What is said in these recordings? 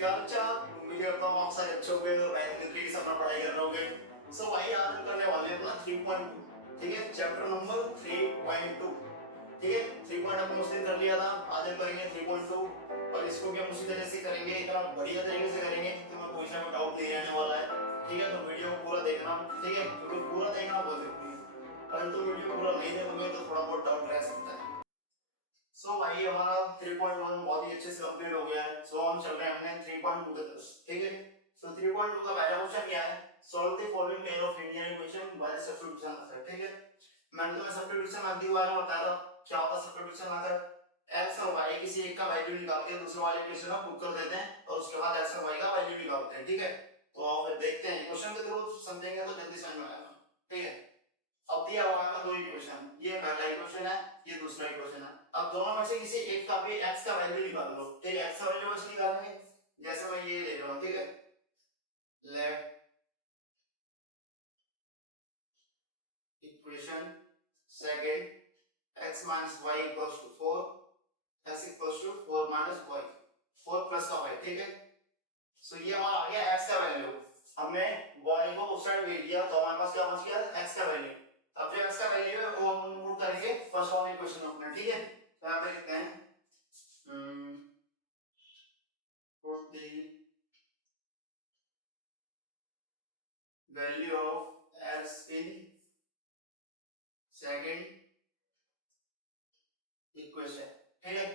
क्या चाल उम्मीद करता हूँ आप सारे अच्छे होंगे और बैंक की अपना पढ़ाई कर रहे होंगे। सो भाई आज हम करने वाले हैं अपना 3.2, ठीक है, चैप्टर नंबर 3.2, ठीक है। 3 हमने उस दिन कर लिया था, आज हम करेंगे 3.2 और इसको भी हम उसी तरह से करेंगे, इतना बढ़िया तरीके से करेंगे कि तुम्हें पूछने में डाउट नहीं रहने वाला है, ठीक है। तो वीडियो को पूरा देखना, ठीक है, क्योंकि पूरा देखना बहुत जरूरी है। अगर तुम वीडियो पूरा नहीं देखोगे तो थोड़ा बहुत डाउट रह सकता है। सो भाई हमारा 3.1 बहुत ही अच्छे से कंप्लीट हो गया है। सो हम चल रहे हैं अपने 3.2 की तरफ, ठीक है। सो 3.2 का पहला क्वेश्चन क्या है? Solve the following pair of Indian equation by substitution method, ठीक है। मैंने तुम्हें सब्स्टिट्यूशन मेथड के बारे में बताया था। क्या होता है सब्स्टिट्यूशन मेथड? x और y किसी एक का वैल्यू निकाल के दूसरे वाले इक्वेशन में पुट कर देते हैं और उसके बाद x और y का वैल्यू निकालते हैं, ठीक है। तो अब देखते हैं क्वेश्चन के थ्रू समझेंगे तो जल्दी समझ में आएगा, ठीक है। अब दिया हुआ है दो इक्वेशन, ये पहला इक्वेशन है, ये दूसरा इक्वेशन है। अब दोनों में से किसी एक का भी x का वैल्यू निकाल लो, ठीक है। x का वैल्यू कैसे निकालेंगे? जैसे मैं ये ले रहा हूं, ठीक है, let equation second x minus y equals to 4, x equals to 4 minus y, 4 plus का y, ठीक है। सो ये हमारा आ गया x का वैल्यू। हमने y को उस साइड भेज दिया तो हमारे पास क्या बच गया? x का वैल्यू। अब जो x का वैल्यू है वो हम पुट करेंगे फर्स्ट वाले इक्वेशन में अपने, ठीक है। तो यहां पे लिखते हैं put the value of x in second equation, ठीक है।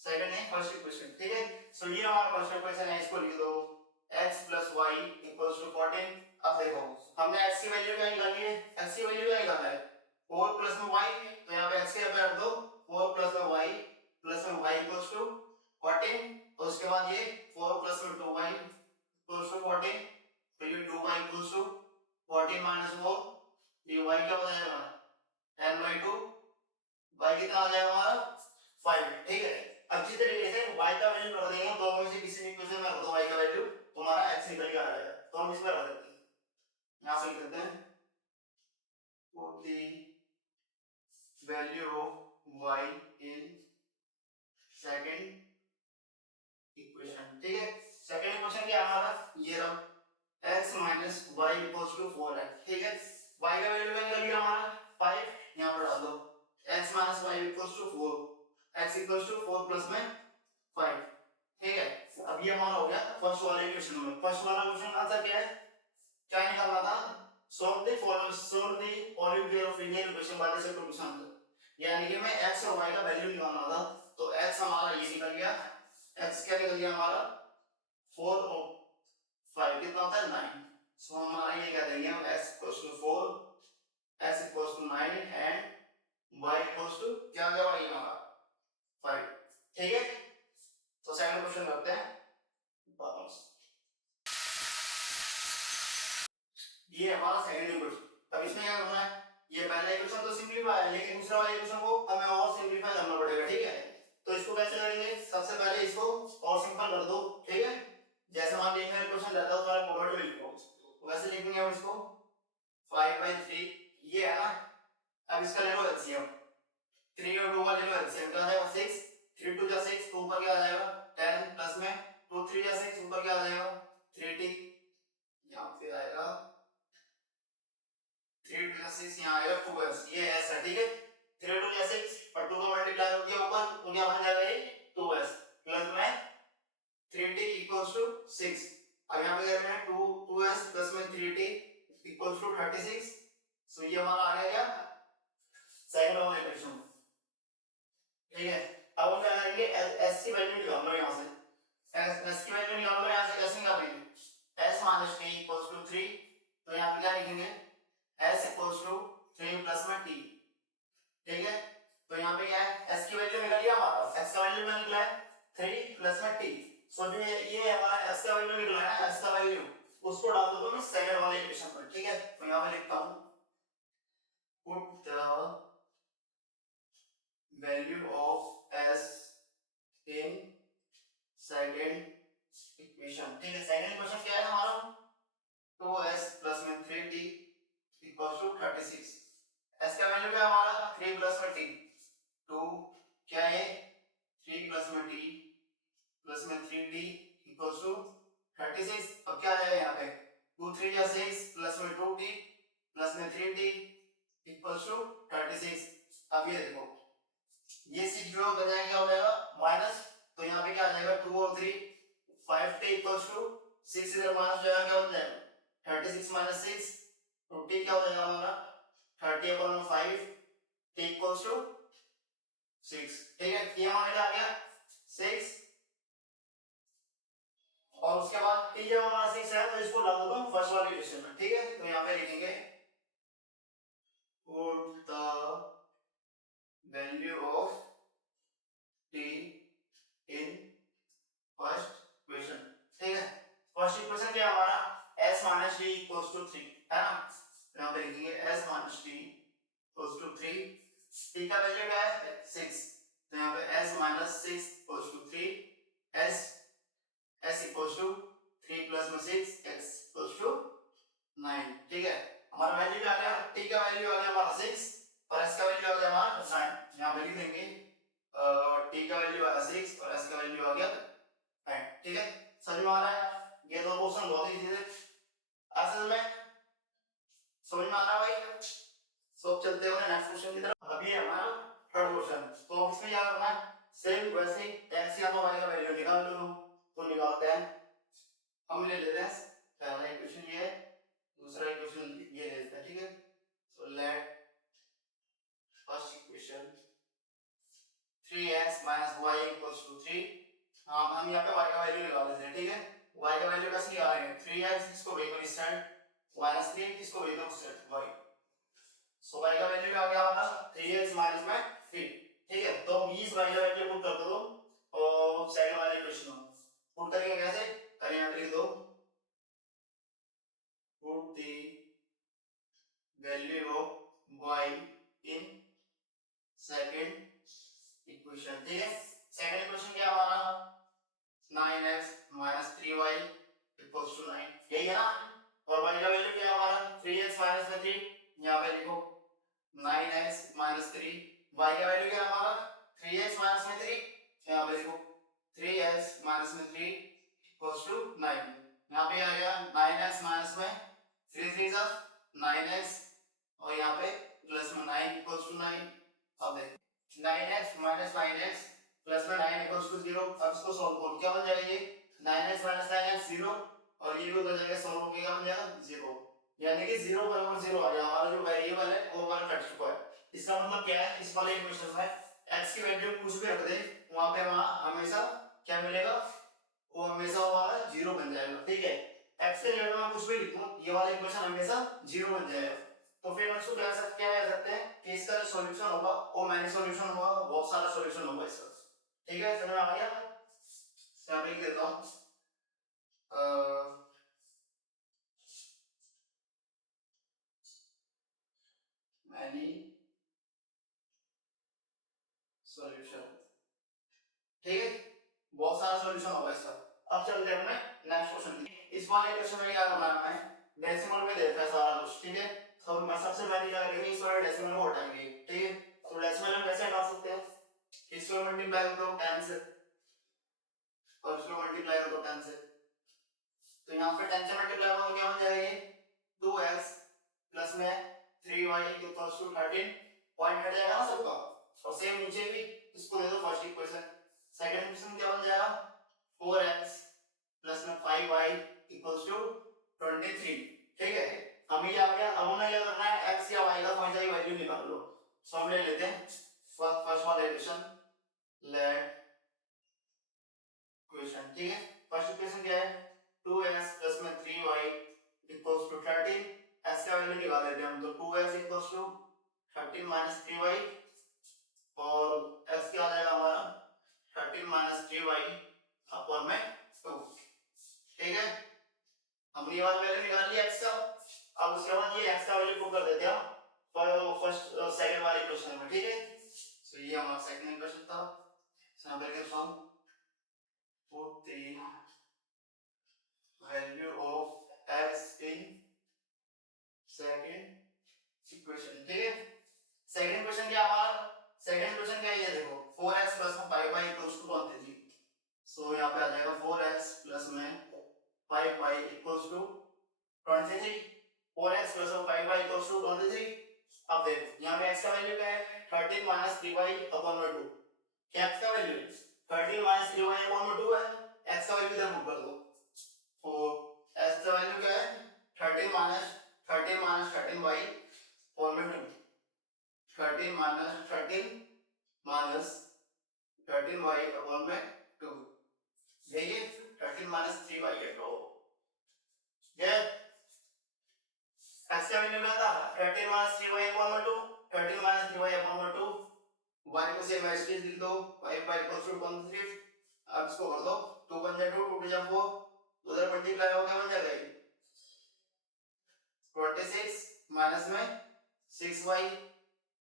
सेकंड है फर्स्ट इक्वेशन, ठीक है। सो ये हमारा फर्स्ट इक्वेशन है, इसको लिख दो x plus y equals to 14। अब देखो हमने x की वैल्यू क्या निकाली है? x की वैल्यू क्या निकाला है? 4 प्लस में y, तो यहाँ पे x के यहाँ पे रख दो 4 प्लस में y प्लस में y equals to 14 और उसके बाद ये 4 प्लस में 2y equals to 14, तो ये 2y equals to 14 minus 4, ये y क्या हो जाएगा? 10/2, y कितना आ जाएगा हमारा? 5, ठीक है। अच्छी तरीके से y का वैल्यू रख देंगे, तो में से किसी भी इक्वेशन में रख दो y का वैल्यू, तुम्हारा x निकल के आ जाएगा। तो हम इस पर रख देते हैं, यहां से लिख देते हैं put the value of y in second equation, ठीक है। सेकंड इक्वेशन क्या है हमारा? ये रहा x minus y equals to 4 है, ठीक है। y का वैल्यू क्या निकल गया हमारा? 5, यहां पर डाल दो x minus y equals to 4, x equals to 4 plus में 5, ठीक है। अब ये हमारा हो गया फर्स्ट वाले इक्वेशन में। फर्स्ट वाला क्वेश्चन आंसर क्या है? क्या निकालना था? Solve the following pair of Indian equation by the substitution method, यानी कि मैं x और y का वैल्यू निकालना था। तो x हमारा ये निकल गया, x क्या निकल गया हमारा? 4 और 5 कितना होता है? 9। सो हमारा ये क्या देंगे हम? x 4, x 9 एंड y क्या आ जाएगा? ये हमारा 5, ठीक है। तो सेकंड क्वेश्चन करते हैं। ये हमारा सेकंड इक्वेशन। अब इसमें क्या करना है? ये पहला इक्वेशन तो सिंपलीफाई है, लेकिन दूसरा वाला इक्वेशन को हमें और सिंपलीफाई करना पड़ेगा, ठीक है। तो इसको कैसे करेंगे? सबसे पहले इसको और सिंपल कर दो, ठीक है। जैसे मान लीजिए इक्वेशन रहता है तुम्हारे फॉरवर्ड में लिखो, वैसे लिखेंगे हम इसको 5/3, ये है ना। अब इसका ले लो एलसीएम, 3 और 2 का ले लो एलसीएम, क्या आ जाएगा? 6, 3 2 जा 6, 2 ऊपर क्या आ जाएगा? 10 प्लस में 2 3 जा 6, ऊपर क्या आ जाएगा? 3t, यहां पे आएगा 3 2 जा 6, यहां आएगा 2s, ये s है, ठीक है। 3 2 जा 6 और 2 का मल्टीप्लाई हो गया ऊपर, तो क्या बन जाएगा? ये 2s प्लस में 3t equals to 6। अब यहां पे कर रहे हैं 2s प्लस में 3t equals to 36। सो ये हमारा आ गया क्या? सेकंड वाला इक्वेशन, ठीक है। अब हम क्या करेंगे? s की वैल्यू निकाल लो यहां से, s की वैल्यू निकाल लो यहां से। कैसे निकालेंगे? s - t equals to 3, तो यहां पे क्या लिखेंगे? s equals to 3 प्लस में t, ठीक है। तो यहां पे क्या है? s की वैल्यू निकल गया हमारा, s का वैल्यू क्या निकला है? 3 प्लस में t। सो जो ये हमारा s का वैल्यू निकला है, s का वैल्यू उसको डाल दो तुम सेकंड वाले इक्वेशन पर, ठीक है। तो यहां पे लिखता हूं put the value of s in second equation, ठीक है। सेकंड इक्वेशन क्या है हमारा? 2s प्लस में 3t इक्वल्स टू 36। s का वैल्यू क्या है हमारा? 3 प्लस में t, 2 क्या है? 3 प्लस में t प्लस में 3t इक्वल्स टू 36। अब क्या आ जाएगा यहाँ पे 2 3 या 6 प्लस में 2t प्लस में 3t इक्वल्स टू 36। अब ये देखो ये 6 जो उधर जाएगा क्या हो जाएगा माइनस, तो यहाँ पे क्या आ जाएगा 2 और 3 5t इक्वल्स टू 6 इधर माइनस हो जाएगा क्या हो जाएगा 36 माइनस 6 तो t क्या हो जाएगा हमारा 30 अपॉन 5 t इक्वल्स टू 6। ठीक है ये हमारे आ गया 6 और उसके बाद t जब हमारा 6 है तो इसको ला दो फर्स्ट वाले इक्वेशन में। ठीक है तो यहाँ पे लिखेंगे put the value of t in first equation। ठीक है फर्स्ट इक्वेशन क्या है हमारा s minus t equals to 3 है ना, यहाँ पे लिखेंगे s minus t equals to 3। t का वैल्यू क्या है 6 तो यहाँ पे s minus 6 equals to 3 s equals to 3 plus में 6 x equals to 9। ठीक है हमारा वैल्यू क्या आ गया t का वैल्यू आ गया हमारा 6 और s का वैल्यू आ गया हमारा 9। यहाँ पे लिख देंगे t का वैल्यू आ गया 6 और s का वैल्यू आ गया 9। ठीक है समझ में आ रहा है ये दो क्वेश्चन बहुत ही सीधे असल में समझ में आ रहा है भाई। सो चलते हैं नेक्स्ट क्वेश्चन की तरफ। अभी है हमारा थर्ड क्वेश्चन तो इसमें क्या करना है सेम वैसे ही x या तो y का वैल्यू निकाल लो तो निकालते हैं हम ले लेते हैं पहला इक्वेशन ये है दूसरा इक्वेशन ये ले लेते हैं। ठीक है so let first equation 3x y = 3। हाँ हम यहाँ पे y का वैल्यू निकाल लेते हैं। ठीक है y का वैल्यू कैसे निकालेंगे 3x इसको भेज दो इस साइड -3 इसको भेज दो उस साइड y। सो y का वैल्यू आ गया हमारा 3x माइनस में 3। ठीक है तो हम इस y का वैल्यू पुट कर दो और सेकंड वाले इक्वेशन में पुट करेंगे कैसे करें यहाँ पे लिख दो put the value of y in second equation. ठीक है सेकंड इक्वेशन क्या हमारा 9x - 3y = 9 यही है ना और y का वैल्यू क्या है हमारा 3x - 3 यहाँ पे लिखो 9x - 3 y का वैल्यू क्या है हमारा 3x - 3 यहाँ पे लिखो 3x - 3 = 9। यहाँ पे आ गया 9x माइनस में 3 3 जा 9x और यहाँ पे प्लस में 9 = 9। अब देख 9x - 9x प्लस में 9 = 0। अब इसको सॉल्व करो क्या बन जाएगा ये 9x - 9x 0 और ये भी उधर जाके सॉल्व होके क्या बन जाएगा 0 यानी कि 0 बराबर 0 आ गया हमारा जो वेरिएबल है वो हमारा कट चुका है। इसका मतलब क्या है इस वाले इक्वेशन में x की वैल्यू कुछ भी रख दे वहां पे वहां हमेशा क्या मिलेगा वो हमेशा हमारा 0 बन जाएगा। ठीक है x के जगह में कुछ भी लिखूं ये वाला इक्वेशन हमेशा 0 बन जाएगा। तो फिर इसको क्या कह सकते हैं कि इसका जो सॉल्यूशन होगा वो मैनी सॉल्यूशन होगा बहुत सारा सॉल्यूशन होगा इसका। ठीक है समझ आ गया यहाँ पे लिख देता हूं मैनी सॉल्यूशन। ठीक है बहुत सारा सॉल्यूशन होगा इसका। अब चलते हैं अपने नेक्स्ट क्वेश्चन की। इस वाले क्वेश्चन में क्या करना है हमें डेसिमल में देता है सारा कुछ। ठीक है तो मैं सबसे पहले क्या करेंगे इस वाले डेसिमल को हटाएंगे। ठीक है तो डेसिमल हम कैसे हटा सकते हैं इसको मल्टीप्लाई कर दो 10 से और इसको मल्टीप्लाई कर दो 10 से तो यहाँ पे 10 से मल्टीप्लाई करो क्या बन जाएगा ये 2x प्लस में 3y = 13 पॉइंट हट जाएगा ना सबका। और सेम नीचे भी इसको दे दो फर्स्ट इक्वेशन सेकंड इक्वेशन क्या बन जाएगा 4x प्लस में 5y = 23। ठीक है हमें क्या आ गया अब हमें क्या करना है x या y का कोई सा भी वैल्यू निकाल लो। सो हम ले लेते हैं फर्स्ट वाला इक्वेशन लेट इक्वेशन। ठीक है फर्स्ट इक्वेशन क्या है 2x प्लस में 3y = 13 x का वैल्यू निकाल लेते हैं हम तो 2x = 13 - 3y और x क्या आ जाएगा हमारा 13 - 3y अपॉन में 2। ठीक है हमने ये वाला वैल्यू निकाल लिया x का। अब उसके बाद ये x का वैल्यू पुट कर देते हैं फर्स्ट सेकंड वाले इक्वेशन में। ठीक है सो ये हमारा सेकंड इक्वेशन था यहाँ पे क्या solve put the value of x in second equation। ठीक है सेकंड इक्वेशन क्या हमारा सेकंड इक्वेशन क्या है ये देखो 4x प्लस में 5y = 23। सो यहाँ पे आ जाएगा 4x plus y equals to 23, 4x plus 5y equals to 23। अब देखो यहाँ पे x का वैल्यू क्या है 13 माइनस 3y अपॉन में 2। क्या x का वैल्यू है 13 माइनस 3y अपॉन में 2 है। x का वैल्यू इधर पुट कर दो तो x का वैल्यू क्या है 13 माइनस 13y अपॉन में 2। 13 माइनस 13y अपॉन में 2। देखिए 13 माइनस 3y है तो ये x का वैल्यू क्या था 13 माइनस 3y अपॉन में 2। 13 माइनस 3y अपॉन में 2 y को सेम एज इट इज लिख दो y इक्वल्स टू 23। अब इसको कर दो 2 1 जा 2 2 जा 4 उधर मल्टीप्लाई हो क्या बन जाएगा 26 माइनस में 6y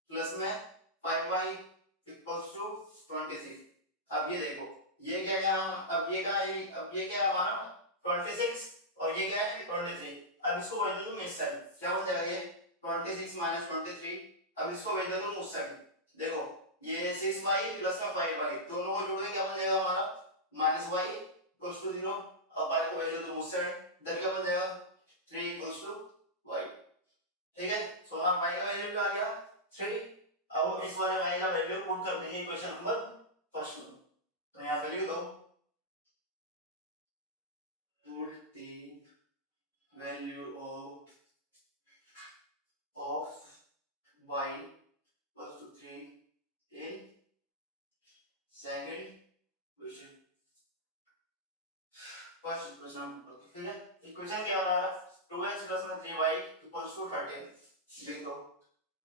प्लस में 5y इक्वल्स टू 26। अब ये देखो ये क्या है अब ये क्या है हमारा 26 और ये क्या है 23। अब इसको वैल्यू दूं इस साइड क्या बन जाएगा ये 26 माइनस 23। अब इसको वैल्यू दूं उस साइड देखो ये 6y प्लस में 5y दोनों को जोड़ के क्या बन जाएगा हमारा माइनस y इक्वल्स टू 0। अब y को वैल्यू दूं उस साइड इधर क्या बन जाएगा 3 इक्वल्स टू y। ठीक है सो हमारा y का वैल्यू क्या आ गया 3। अब इस वाले y का वैल्यू पुट कर देंगे इक्वेशन नंबर फर्स्ट में तो यहाँ पे लिख दो put the value of y equals to 3 in second equation। First equation ठीक है इक्वेशन क्या आ रहा है 2x प्लस में 3y इक्वल्स टू 13। लिख दो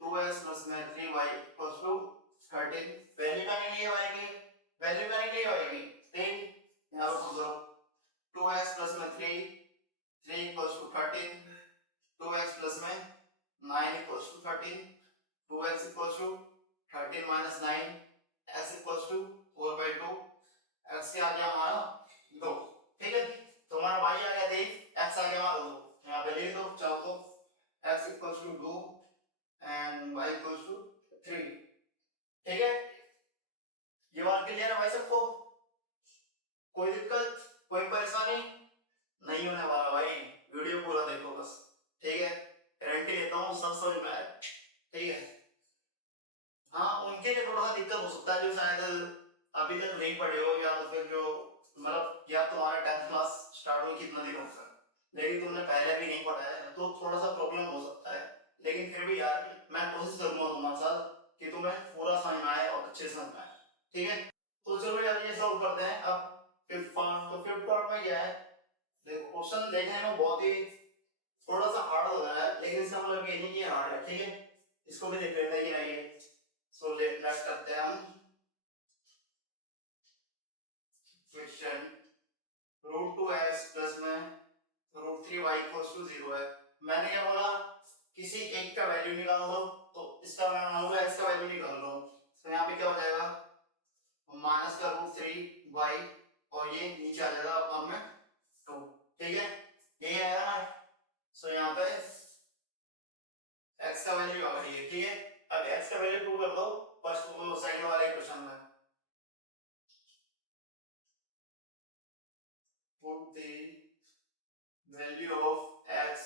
2x प्लस में 3y इक्वल्स टू 13। वैल्यू क्या निकली है y की वैल्यू क्या निकली है y की 3। यहां पर पुट करो 2x प्लस में 3 इक्वल्स टू 13। 2x प्लस में 9 equals to 13। 2x equals to 13 minus 9 x equals to 4/2। x क्या आ गया हमारा 2। ठीक है तो हमारा y आ गया 3 x आ गया हमारा 2। यहां पे लिख दो चाहो तो x equals to 2 and y equals to 3। ठीक है ये बात क्लियर है भाई सबको कोई दिक्कत कोई परेशानी नहीं होने वाला भाई वीडियो पूरा देखो बस। ठीक है गारंटी देता हूँ सब समझ में आए। ठीक है हाँ उनके लिए थोड़ा सा दिक्कत हो सकता है जो शायद अभी तक नहीं पढ़े हो या तो फिर जो मतलब या तुम्हारा 10th क्लास स्टार्ट हो कितना दिन होगा लेकिन तुमने पहले भी नहीं पढ़ा है तो थोड़ा सा प्रॉब्लम हो सकता है। लेकिन फिर भी यार मैं कोशिश करूंगा तुम्हारे साथ कि तुम्हें पूरा समझ में आए और अच्छे समझ में आए। ठीक है तो चलो यार ये सॉल्व करते हैं। अब फिफ्थ पार्ट तो फिफ्थ पार्ट में क्या है देखो क्वेश्चन देखने में बहुत ही थोड़ा सा हार्ड लग रहा है लेकिन इसका मतलब ये नहीं कि हार्ड है। ठीक है इसको भी देख लेते हैं कि नहीं है। सो लेट्स करते हैं हम क्वेश्चन √2x प्लस में √3y इक्वल्स टू 0 है। मैंने क्या बोला किसी एक का वैल्यू निकाल दो तो इसका मैं मानूंगा x का वैल्यू निकाल लो तो यहाँ पे क्या हो जाएगा माइनस का √3y और ये नीचे आ जाएगा अपॉन में 2। ठीक है ये आया ना सो यहाँ पे x का वैल्यू आ गई है। ठीक है अब x का वैल्यू प्रूव कर दो फर्स्ट सेकंड वाले क्वेश्चन में put the value of x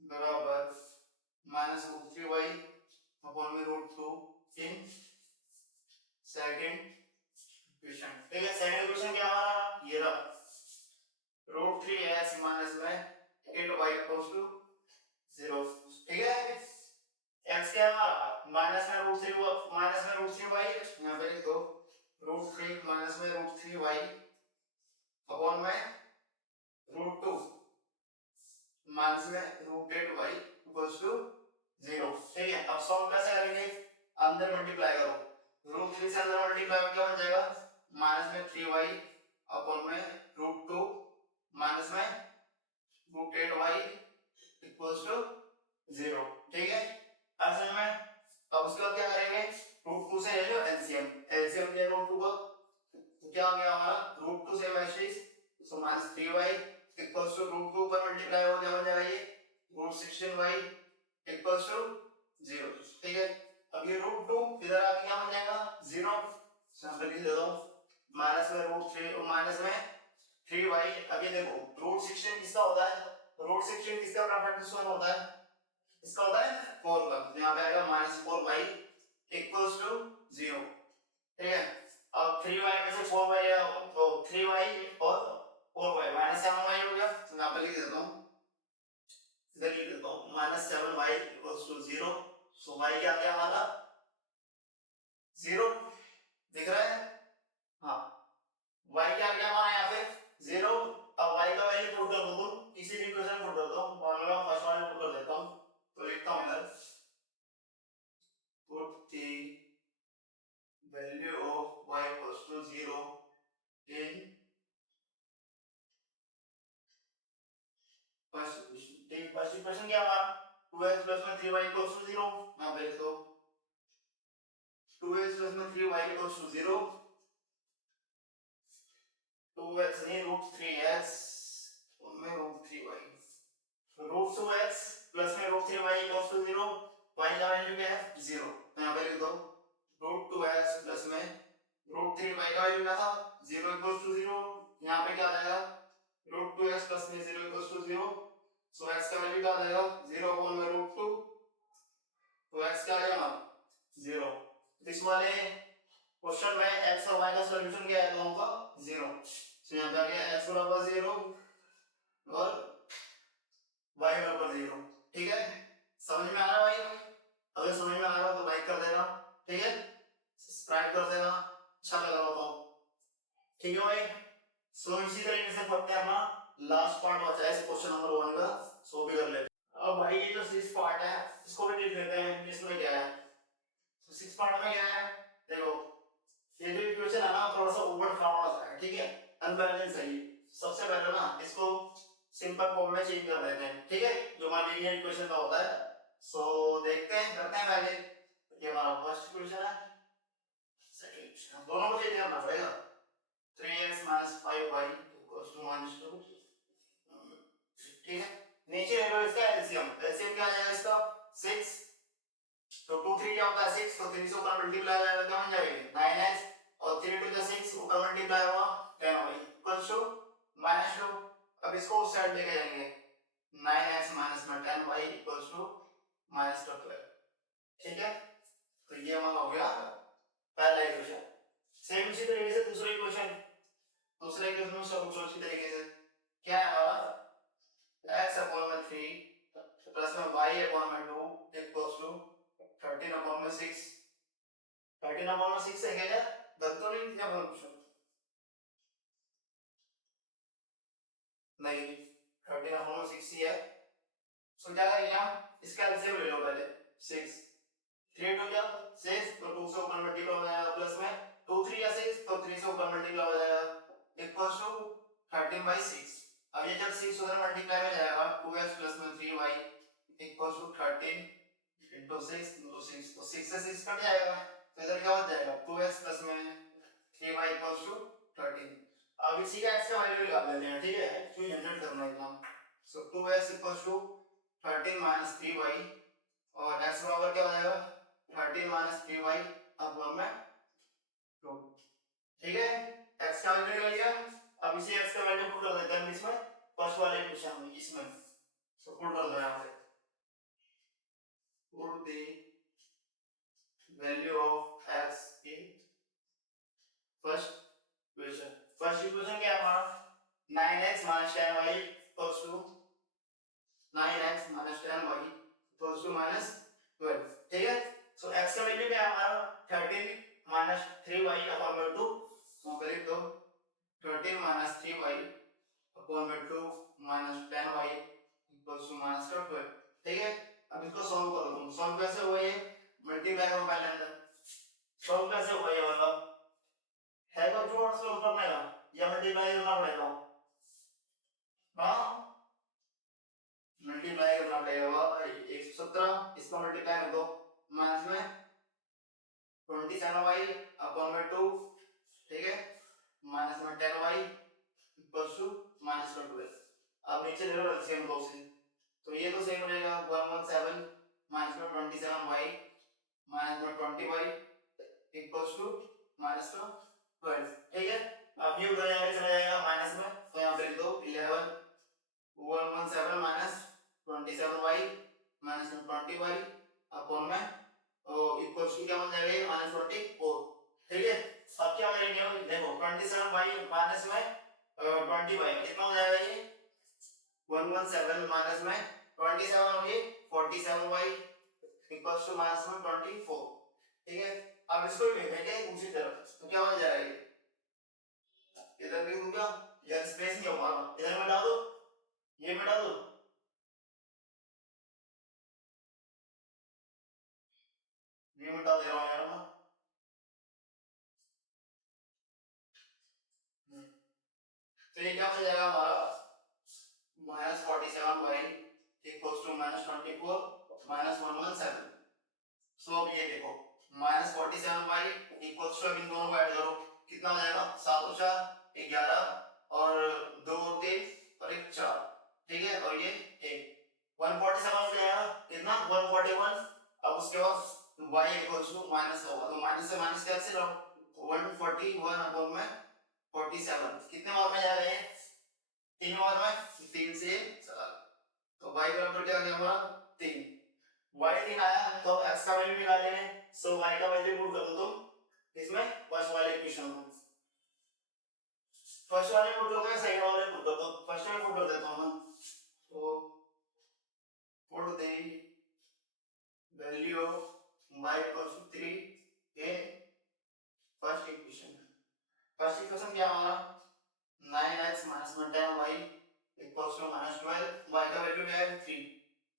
बराबर माइनस √3y अपॉन में √2 इन सेकंड इक्वेशन। ठीक है सेकंड इक्वेशन क्या हमारा ये रहा √3x माइनस में 8y इक्वल्स टू 0। ठीक है x क्या हमारा माइनस में √3y यहां पे लिख दो √3 माइनस में √3y अपॉन में √2 माइनस में √8y इक्वल्स टू 0। ठीक है अब सॉल्व कैसे करेंगे अंदर मल्टीप्लाई करो √3 से अंदर मल्टीप्लाई क्या बन जाएगा माइनस में 3y अपॉन में √2 माइनस में √8y इक्वल्स टू 0। ठीक है अब समझ में अब उसके बाद क्या करेंगे √2 से ले लो एलसीएम एलसीएम ले √2 का तो क्या आ गया हमारा √2 से message so minus 3y equals to √2 पर मल्टीप्लाई हो गया बन जाएगा ये √16y इक्वल्स टू 0। ठीक है अब ये √2 इधर आके क्या बन जाएगा 0 सैंपल लिख देता हूं माइनस में √3 और माइनस में 3y। अभी देखो रूट 16 किसका होता है, रूट 16 किसका प्राइम वन होता है, इसका होता है 4 का। तो यहाँ पे आएगा -4y इक्वल्स टू 0। ठीक है, अब 3y में से 4y तो 3y और 4y -7y हो गया। तो यहाँ पे लिख देता हूँ, इधर लिख देता हूँ -7y equals to 0। So y क्या आ गया हमारा 0, दिख रहा है, हाँ y क्या आ गया हमारा यहाँ पे 0। अब y का वैल्यू पुट कर दो, किसी भी इक्वेशन पुट कर दो, मान लो फर्स्ट वाले पुट कर देता हूँ। तो लिखता हूँ इधर put the value of y equals to 0 in first equation। ठीक, फर्स्ट इक्वेशन क्या हमारा 2x plus में 3y equals to 0। यहाँ पे लिखो 2x plus में 3y equals to 0, 2x नहीं रूट 3x में root 3y, root 2x plus में root 3y equals to 0, y का वैल्यू क्या है 0। तो यहाँ पे लिख दो रूट 2x प्लस में रूट 3y का वैल्यू क्या था 0 equals to 0। यहाँ पे क्या आ जाएगा रूट 2x प्लस में 0 equals to 0। सो x का वैल्यू क्या आ जाएगा 0 अपॉन में रूट 2, तो x क्या आ जाएगा 0। इस वाले क्वेश्चन में x और y का सॉल्यूशन क्या है दोनों का 0। तो यहाँ पे आ गया x बराबर 0 और y बराबर 0। ठीक है, समझ में आ रहा है भाई? अगर समझ में आ रहा हो तो लाइक कर देना, ठीक है, सब्सक्राइब कर देना, अच्छा लगा हो तो, ठीक है भाई। सो इसी तरीके से पढ़ते हैं, अपना लास्ट पार्ट बचा है इस क्वेश्चन नंबर 1 का, सो भी कर लेते हैं। अब भाई ये जो 6 पार्ट है इसको भी देख लेते हैं इसमें क्या है। तो 6 पार्ट में क्या है, देखो ये जो इक्वेशन है ना थोड़ा सा ऊपर फाउंड है, ठीक है, अनबैलेंस है ये। सबसे पहले ना इसको सिंपल फॉर्म में चेंज कर देते हैं, ठीक है, जो हमारा लीनियर इक्वेशन का होता है। सो देखते हैं, करते हैं पहले। ये हमारा फर्स्ट इक्वेशन है, सेकंड इक्वेशन, दोनों को चेंज करना पड़ेगा। 3x 5y -2, ठीक है। नीचे ले लो इसका एलसीएम, एलसीएम क्या आ जाएगा इसका 6। तो 2 3 क्या होता है 6, तो 3 से ऊपर मल्टीप्लाई हो जाएगा, क्या बन जाएगा 9x, और 3 2 जा 6, ऊपर मल्टीप्लाई हुआ 10y इक्वल्स टू -2। अब इसको उस साइड लेके जाएंगे 9x माइनस में 10y इक्वल्स टू -12, ठीक है। तो ये हमारा हो गया पहला इक्वेशन। सेम इसी तरीके से दूसरा इक्वेशन, दूसरे इक्वेशन में सब कुछ उसी तरीके से क्या है हमारा x अपॉन में 3 प्लस में y अपॉन में 2 इक्वल्स टू 13 अपॉन में 6। 13 अपॉन में 6 है क्या, गलत तो नहीं क्या बोल कुछ नहीं, 13 अपॉन में 6 ही है। सो क्या करेंगे हम, इसका एलसीएम ले लो पहले 6, 3 2 क्या 6, तो 2 से ऊपर मल्टीप्लाई हो जाएगा, प्लस में 2 3 या 6, तो 3 से ऊपर मल्टीप्लाई हो जाएगा इक्वल्स टू 13/6। अब ये जब 6 उधर मल्टीप्लाई हो जाएगा 2x प्लस में 3y equals to 13 into 6 into 6, तो 6 से 6 कट जाएगा, तो इधर क्या बच जाएगा 2x प्लस में 3y इक्वल्स टू 13। अब इसी का x का वैल्यू निकाल लेते हैं, ठीक है, क्यों जनरेट करना है इतना। सो 2x equals to 13 minus 3y, और x बराबर क्या हो जाएगा 13 माइनस 3y अपॉन में 2, ठीक है, x का वैल्यू निकल गया। अब इसी x का वैल्यू पुट कर देते हैं इसमें, फर्स्ट वाले इक्वेशन में, इसमें सो पुट कर दो यहां पे, put the value of x in first equation। First equation क्या है हमारा 9x 10y equals to 9x 10y equals to -12, ठीक है। सो x का वैल्यू क्या है हमारा 13 माइनस 3y अपॉन में 2, वहां पे लिख दो 13 - 3y अपॉन में 2 -10y इक्वल्स टू -12, ठीक है। अब इसको सॉल्व करो तुम, सॉल्व कैसे हुआ ये, मल्टीप्लाई करो पहले अंदर, सॉल्व कैसे हुआ ये वाला है, तो जोड़ सॉल्व करने का या मल्टीप्लाई करना पड़ेगा, हां मल्टीप्लाई करना पड़ेगा। 117 इसका मल्टीप्लाई कर दो माइनस में 27y अपॉन में 2, ठीक है, माइनस में 10y इक्वल्स टू -12। अब नीचे ले लो एलसीएम 2 से, तो ये तो सेम रहेगा 117 माइनस में 27y माइनस में 20y इक्वल्स टू -12, ठीक है। अब ये उधर जाएगा चला जाएगा माइनस में, तो यहाँ वाई माइनस में 20 वाई कितना हो जाएगा ये 117 माइनस में 27 होगी 47 वाई इक्वल्स टू माइनस में 24। ठीक है, अब इसको भी देखेंगे दूसरी तरफ तो क्या हो जाएगा ये इधर भी होगा यार स्पेस नहीं होगा इधर मिटा दो ये मिटा दो ये मिटा दे रहा हूं यार मैं तो ये क्या हो जाएगा हमारा minus 47 y equals to minus 24 minus 117। So अब ये देखो माइनस 47 बाई इक्वल्स टू इन दोनों को ऐड करो कितना हो जाएगा 7 और 4 11 और 2 और 3 और 1 4। ठीक है, और ये 1 147 हो जाएगा कितना 141। अब उसके बाद y इक्वल्स टू माइनस होगा तो माइनस से माइनस कैंसिल हो 141 अपॉन में 47 कितने बार में जाएगा ये 3 बार में 3 से 4 तो y बराबर क्या आ गया हमारा 3 y 3 आया तो x का वैल्यू निकाल लेंगे। सो y का वैल्यू पुट कर दो तुम इसमें फर्स्ट वाले इक्वेशन में फर्स्ट वाले पुट करोगे सेकंड वाले पुट कर दो फर्स्ट में पुट कर देता हूं मैं तो put the value of y equals to 3 in first equation. First equation क्या हमारा 9x minus 10y equals to minus 12 y का वैल्यू क्या है 3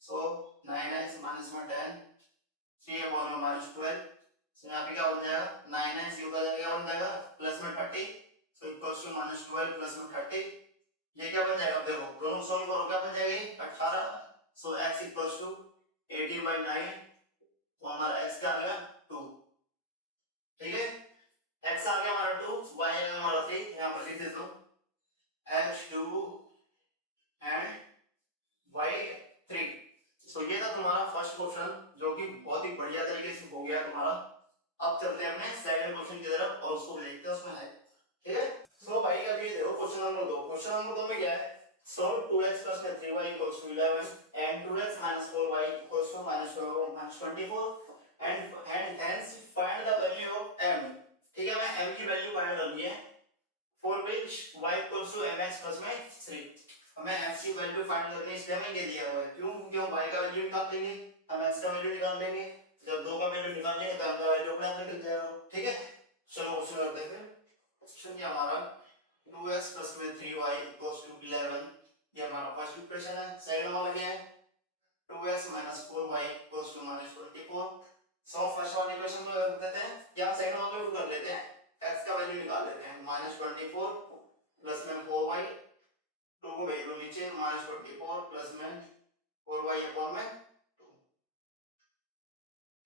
सो 9x minus 10 3 अपॉन में minus 12 सो यहाँ पे क्या हो जाएगा 9x ये उधर क्या बन जाएगा प्लस में 30 so equals to minus 12 plus में 30 ये क्या बन जाएगा देखो दोनों सॉल्व करो क्या बन जाएगा 18 सो x इक्वल्स टू 18/9 तो हमारा x क्या आ गया 2। ठीक है, x आ गया हमारा 2 y आ गया हमारा 3 यहाँ पर लिख देता हूँ H2 and Y3। सो ये था तुम्हारा फर्स्ट क्वेश्चन जो कि बहुत ही बढ़िया तरीके से हो गया तुम्हारा। अब चलते हैं अपने सेकंड क्वेश्चन की तरफ और उसको देखते हैं उसमें है। ठीक है, सो भाई अभी देखो क्वेश्चन नंबर 2। क्वेश्चन नंबर 2 में क्या है solve 2x + 3y = 11 and 2x - 4y = -24 and hence find the value of m। ठीक है, मैं m की वैल्यू फाइंड कर ली है for which y equals to mx plus में 3। हमें x की वैल्यू फाइंड करनी है इसलिए हमें ये दिया हुआ है क्यों क्योंकि हम y का वैल्यू निकाल लेंगे हम x का वैल्यू निकाल लेंगे जब 2 का वैल्यू निकाल लेंगे तो m का वैल्यू अपने आप निकल जाएगा। ठीक है, चलो क्वेश्चन करते हैं फिर। क्वेश्चन ये हमारा 2x plus में 3y equals to 11 ये हमारा फर्स्ट इक्वेशन है। सेकंड वाला क्या है 2x - 4y equals to -24। So first वाला इक्वेशन को कर देते हैं या सेकंड वाला को कर लेते हैं x का वैल्यू निकाल लेते हैं -24 प्लस में 4y 2 को वैल्यू नीचे -24 प्लस में 4y अपॉन में 2।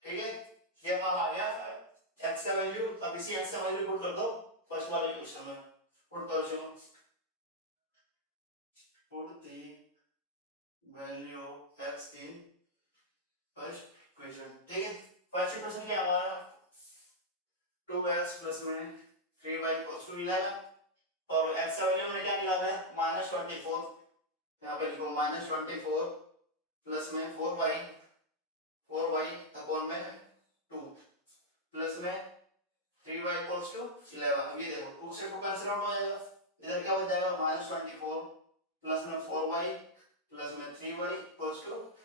ठीक है, ये हमारा आ गया x का वैल्यू। अब इसी x का वैल्यू पुट कर दो फर्स्ट वाले इक्वेशन में पुट करो चलो put the value of x in first equation. ठीक है, फर्स्ट इक्वेशन क्या हमारा 2x प्लस में 3y = 11 और x का वैल्यू हमने क्या निकाला है -24 यहाँ पे लिखो -24 प्लस में 4y अपॉन में 2 प्लस में 3y = 11। अब ये देखो 2 से 2 कैंसिल आउट हो जाएगा इधर क्या हो जाएगा -24 प्लस में 4y प्लस में 3y =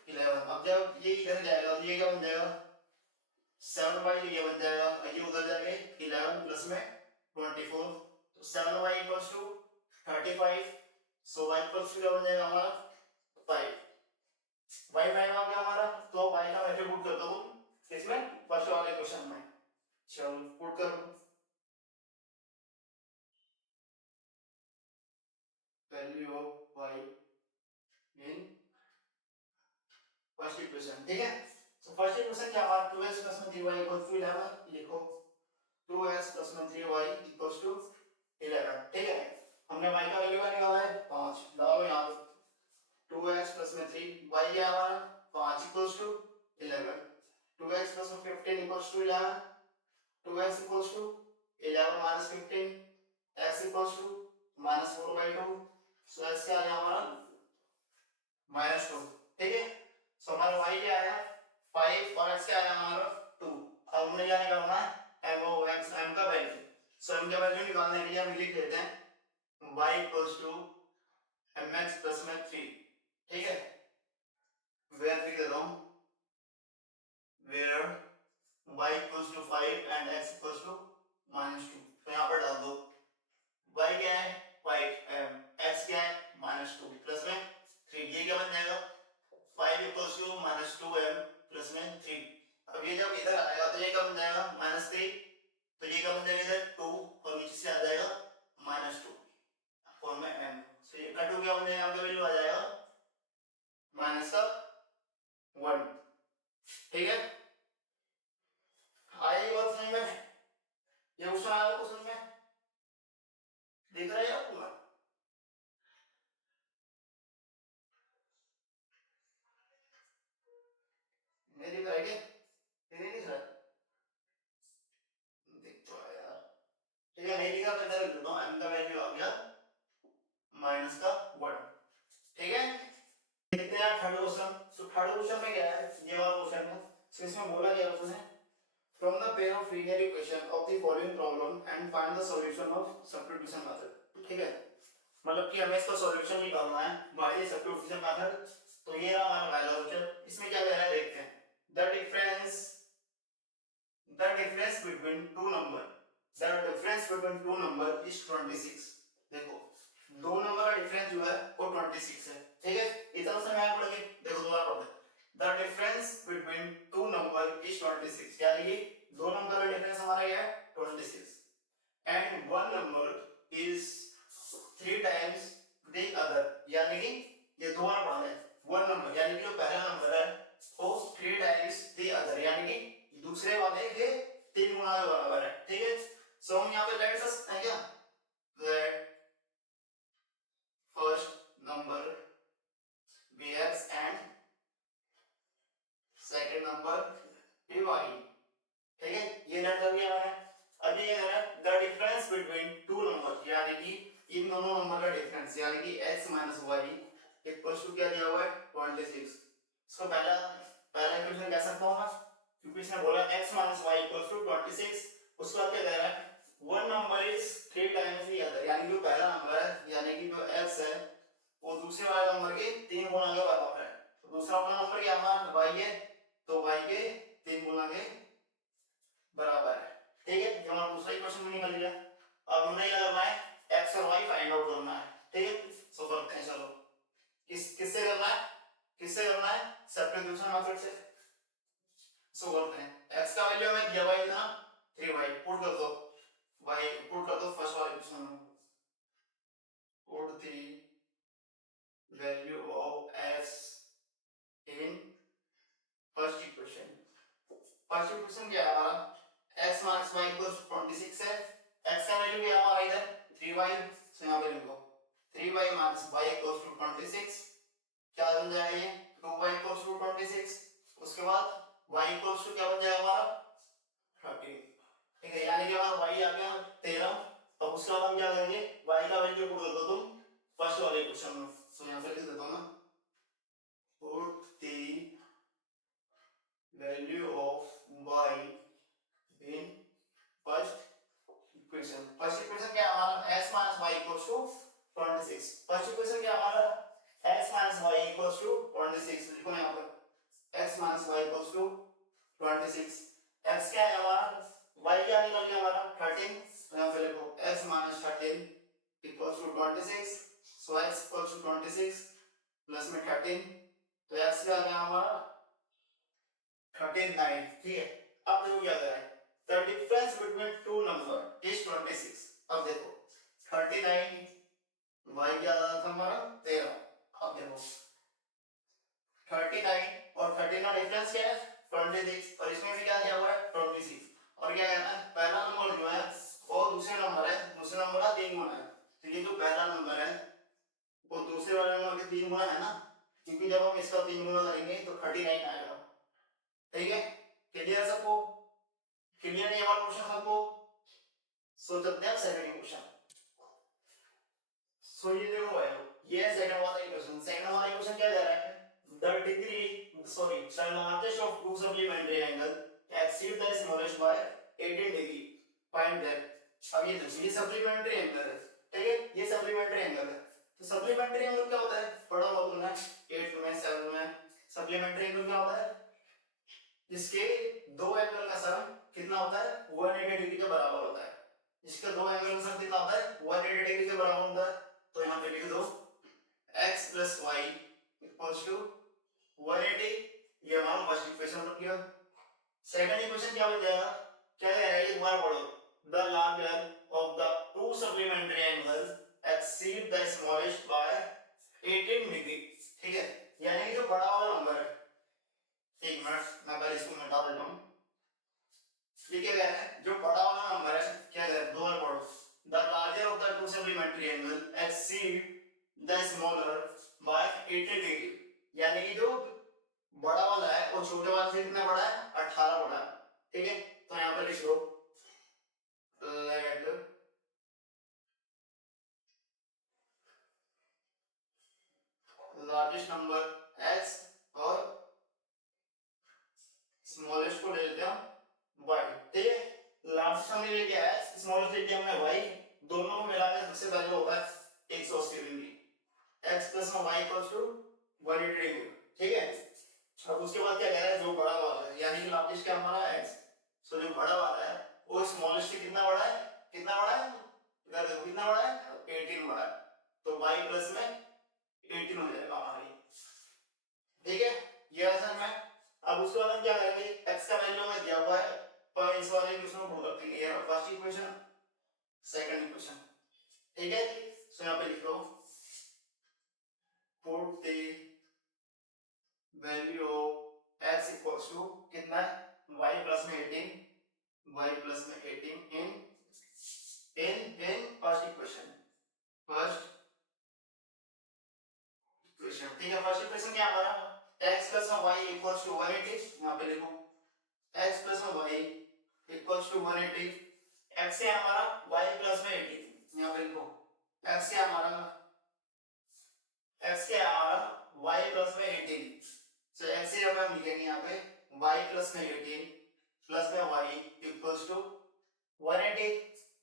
11। अब जब ये इधर जाएगा तो ये क्या बन जाएगा 7y ये बन जाएगा ये उधर जाएगा 11 प्लस में 24 तो 7y = 35 सो y = क्या बन जाएगा हमारा 5 y फाइंड आ गया हमारा तो y का वैल्यू पुट कर दो इसमें फर्स्ट वाले क्वेश्चन में। चलो पुट करो value of y in first equation. ठीक है, तो फर्स्ट इक्वेशन क्या हमारा 2x + 3y = 11 लिखो 2x + 3y = 11। ठीक है, हमने y का वैल्यू निकाला है 5 डालो यहां पे 2x + 3y क्या हमारा 5 = 11 2x + 15 = 11 2x = 11 - 15 x = -4/2 सो x क्या आ गया हमारा -2। ठीक है, सो हमारा y क्या आया 5 और x क्या आया हमारा 2। अब हमने क्या निकालना है m का वैल्यू। सो m का वैल्यू निकालने के लिए हम लिख लेते हैं इक्वल्स टू mx प्लस में 3, ठीक है, वेयर 3 दे रहा हूं, where y equals to 5 and x equals to -2, तो यहाँ पर डाल दो y क्या है 5m, x क्या है -2 प्लस में 3, ये क्या बन जाएगा 5 इक्वल्स टू -2m प्लस में 3। अब ये जब इधर आएगा तो ये क्या बन जाएगा -3, तो ये क्या बन जाएगा इधर 2 और नीचे से आ जाएगा -2 फॉर्म में m, तो ये का 2 क्या बन जाएगा, आपका वैल्यू आ जाएगा -1, ठीक है। आया ये बात समझ में, ये क्वेश्चन आया क्वेश्चन में दिख रहा है आपको, नहीं दिख रहा है क्या, नहीं दिख रहा, दिख तो रहा है यार, ठीक है, नहीं दिखा तो इधर लिख देता हूँ, m का वैल्यू आ गया -1, ठीक है। देखते हैं third question, so third question में क्या है, ये वाला क्वेश्चन है, सो इसमें बोला गया उसने from the pair of linear equation of the following problem and find the solution of substitution method, ठीक है, मतलब कि हमें इसका सॉल्यूशन निकालना है बाय सब्स्टिट्यूशन मेथड। तो ये रहा हमारा पहला क्वेश्चन, इसमें क्या कह रहा है देखते हैं, the difference between two number, the difference between two number is 26, देखो दो नंबर का डिफरेंस जो है वो 26 है, ठीक है, इतना से मैं पढ़ेंगे, देखो दोबारा पढ़ते हैं, the difference between two number is 26, यानी कि दो नंबर का डिफरेंस हमारा क्या है 26, and one number is 3 times the other, यानी कि ये दोबारा पढ़ना है, one number यानी कि जो पहला नंबर है वो 3 times the other, यानी कि दूसरे वाले के 3 गुना के बराबर है, ठीक है। सो हम यहाँ पे लेट सकते हैं क्या, that first number bx and second number by, ठीक है, ये लेट कर दिया मैंने। अब ये है the difference between two number, यानी कि इन दोनों नंबर का डिफरेंस, यानी कि x - y इक्वल्स टू क्या दिया हुआ है 26, इसको पहला इक्वेशन कह सकता हूं मैं, क्योंकि इसने बोला x - y इक्वल्स टू 26, उसके बाद क्या कह रहा है one number is 3 times the other, यानी कि जो पहला नंबर है यानी कि जो x है वो दूसरे वाले नंबर के 3 गुना के बराबर है, तो दूसरा वाला नंबर क्या हमारा y है, तो y के 3 गुना के बराबर है, ठीक है, ये हमारा दूसरा इक्वेशन भी निकल गया। अब हमें क्या करना है x और y फाइंड आउट करना है, ठीक है, सो करते हैं, चलो किससे करना है सब्स्टिट्यूशन मेथड से, सो करते हैं, x का वैल्यू हमें दिया हुआ है ना 3y, पुट कर दो y, पुट कर दो फर्स्ट वाले इक्वेशन में, put the value of x in first equation, first equation क्या है हमारा x - y 26 है, x का वैल्यू क्या है हमारा इधर 3y, तो यहां पे लिखो 3y - y 26, क्या बन जाएगा ये 2y 26, उसके बाद y क्या बन जाएगा हमारा 13, ठीक है, यानी कि हमारा y आ गया 13। अब उसके बाद हम क्या करेंगे y का वैल्यू पुट कर दो तुम फर्स्ट वाले इक्वेशन में, तो यहां पे लिख देता हूं ना, put the value of y in first equation क्या है हमारा x - y 26, फर्स्ट इक्वेशन क्या है हमारा x - y 26, लिखो ना यहाँ पर x - y 26, x क्या है हमारा y क्या निकल गया हमारा 13, तो यहाँ पे लिखो x - 13 26, so x 26 प्लस में 13, तो x क्या आ गया हमारा 39, ठीक है। अब देखो क्या करें, the difference between two number is 26, अब देखो 39 y क्या आ रहा था हमारा 13, अब देखो 39 और 13 का डिफरेंस क्या है 26, और इसमें भी क्या दिया हुआ है 26, और क्या कहना है पहला नंबर जो है वो दूसरे नंबर का 3 गुना है, तो ये जो पहला नंबर है वो दूसरे वाले नंबर के 3 गुना है ना, क्योंकि जब हम इसका 3 गुना करेंगे तो 39 आएगा, ठीक है, क्लियर सबको, क्लियर है ये वाला क्वेश्चन सबको, सो चलते हैं सेकंड क्वेश्चन, सो ये देखो भाई ये सेकंड वाला इक्वेशन क्या कह रहा है the largest of two supplementary angle exceed the smallest by 18 degree, find that, अब ये देखिए ये सप्लीमेंट्री एंगल है, ठीक है, ये सप्लीमेंट्री एंगल है। तो सप्लीमेंट्री एंगल क्या होता है, पढ़ा हुआ तुमने 8th में 7th में। सप्लीमेंट्री एंगल क्या होता है, इसके दो एंगल का सम कितना होता है, 180 डिग्री के बराबर होता है। इसका दो एंगल का सम कितना होता है, 180 डिग्री के बराबर होता है। तो यहाँ पे लिख दो x + y = 180। ये हमारा फर्स्ट इक्वेशन बन गया। सेकंड इक्वेशन क्या बन जाएगा, क्या कह रहा है ये दोबारा पढ़ो, the larger of the two supplementary angles exceed the smallest by 18 degree. ठीक है, यानी कि जो बड़ा वाला नंबर है, एक मिनट मैं पहले इसको मिटा देता हूं। ठीक है, जो बड़ा वाला नंबर है क्या है, दो बार पढ़ो, the larger of the two supplementary angle exceed the smaller by 18 degree. यानी कि जो बड़ा वाला है वो छोटे वाले से कितना बड़ा है, 18 बड़ा है। ठीक है, तो यहाँ पर लिख दो लेट लार्जेस्ट नंबर x और स्मॉलेस्ट को ले लेते हैं y। ठीक है, लार्जेस्ट हमने ले लिया x, स्मॉलेस्ट ले लिया हमने y, दोनों को मिलाकर सबसे पहले होगा 180 डिग्री, x + y = 180 डिग्री। ठीक है, अब उसके बाद क्या कह रहा है, जो बड़ा वाला है यानी कि लार्जेस्ट क्या हमारा x, सो जो बड़ा वाला है वो स्मॉलेस्ट से कितना बड़ा है, कितना बड़ा है, इधर देखो कितना बड़ा है, 18 बड़ा है। तो y + में 18 हो जाएगा हमारी। ठीक है, ये आसान है। अब उसके बाद हम क्या करेंगे, x का वैल्यू हमें दिया हुआ है, पर इस वाले इक्वेशन को पुट करते हैं, ये फर्स्ट इक्वेशन सेकंड इक्वेशन। ठीक है, सो यहां पे लिख लो put the value of x = कितना है, y + में 18, y + में 18 in first equation, first equation. ठीक है, फर्स्ट इक्वेशन क्या हमारा, x + y = 180। यहां पे लिखो x + y = 180, x है हमारा y + में 80। यहां पे लिखो x है हमारा y + में 18। सो x से अब हम लिखेंगे यहां पे y + में 18 प्लस में y = 180।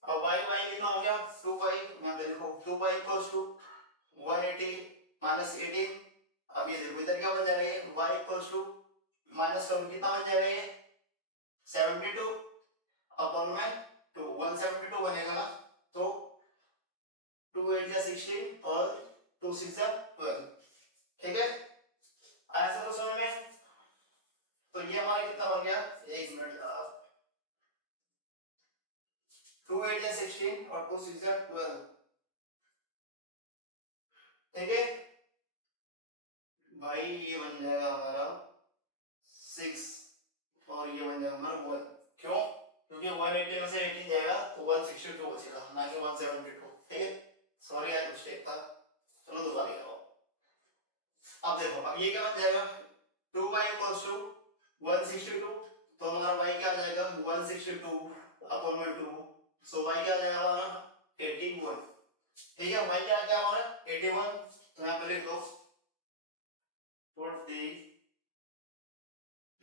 अब y कितना हो गया, 2y। यहां पे देखो 2y = 180 - 18। अब ये देखो इधर क्या बन जाएगा, y = कितना बन जाएगा ये 72 अपन में 2 172 बनेगा ना। तो 2 8 या 16 और 2 6 या 12। ठीक है, ऐसा तो समझ में। तो ये हमारा कितना बन गया, एक मिनट, 2 8 या 16 और 2 6 या 12। ठीक है भाई, ये बन जाएगा हमारा 6 और ये बन जाएगा हमारा 1। क्यों, क्योंकि 180 में से 18 जाएगा तो 162 बचेगा, ना कि 172। ठीक है, सॉरी यार मिस्टेक था, चलो दोबारा लगाओ। अब देखो, अब ये क्या बन जाएगा, 2y = 162। तो हमारा y क्या आ जाएगा, 162 अपॉन में 2। सो y क्या आ जाएगा हमारा 81। ठीक है, y क्या आ गया हमारा 81। तो यहां पे लिख दो put the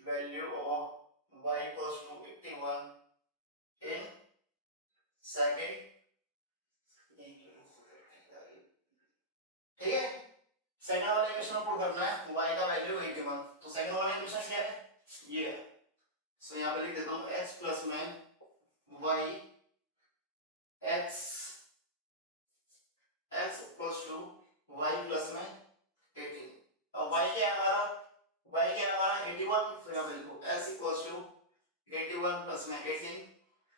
value of y = 81 in second. ठीक है, सेकंड वाला इक्वेशन पुट करना है, y का वैल्यू 81। तो सेकंड वाला इक्वेशन क्या है, ये है। सो यहां पे लिख देता हूं x प्लस में y x x equals to y plus में 18। अब y क्या है हमारा, y क्या है हमारा 81। तो यहां पे लिखो x इक्वल्स टू 81 प्लस में 18।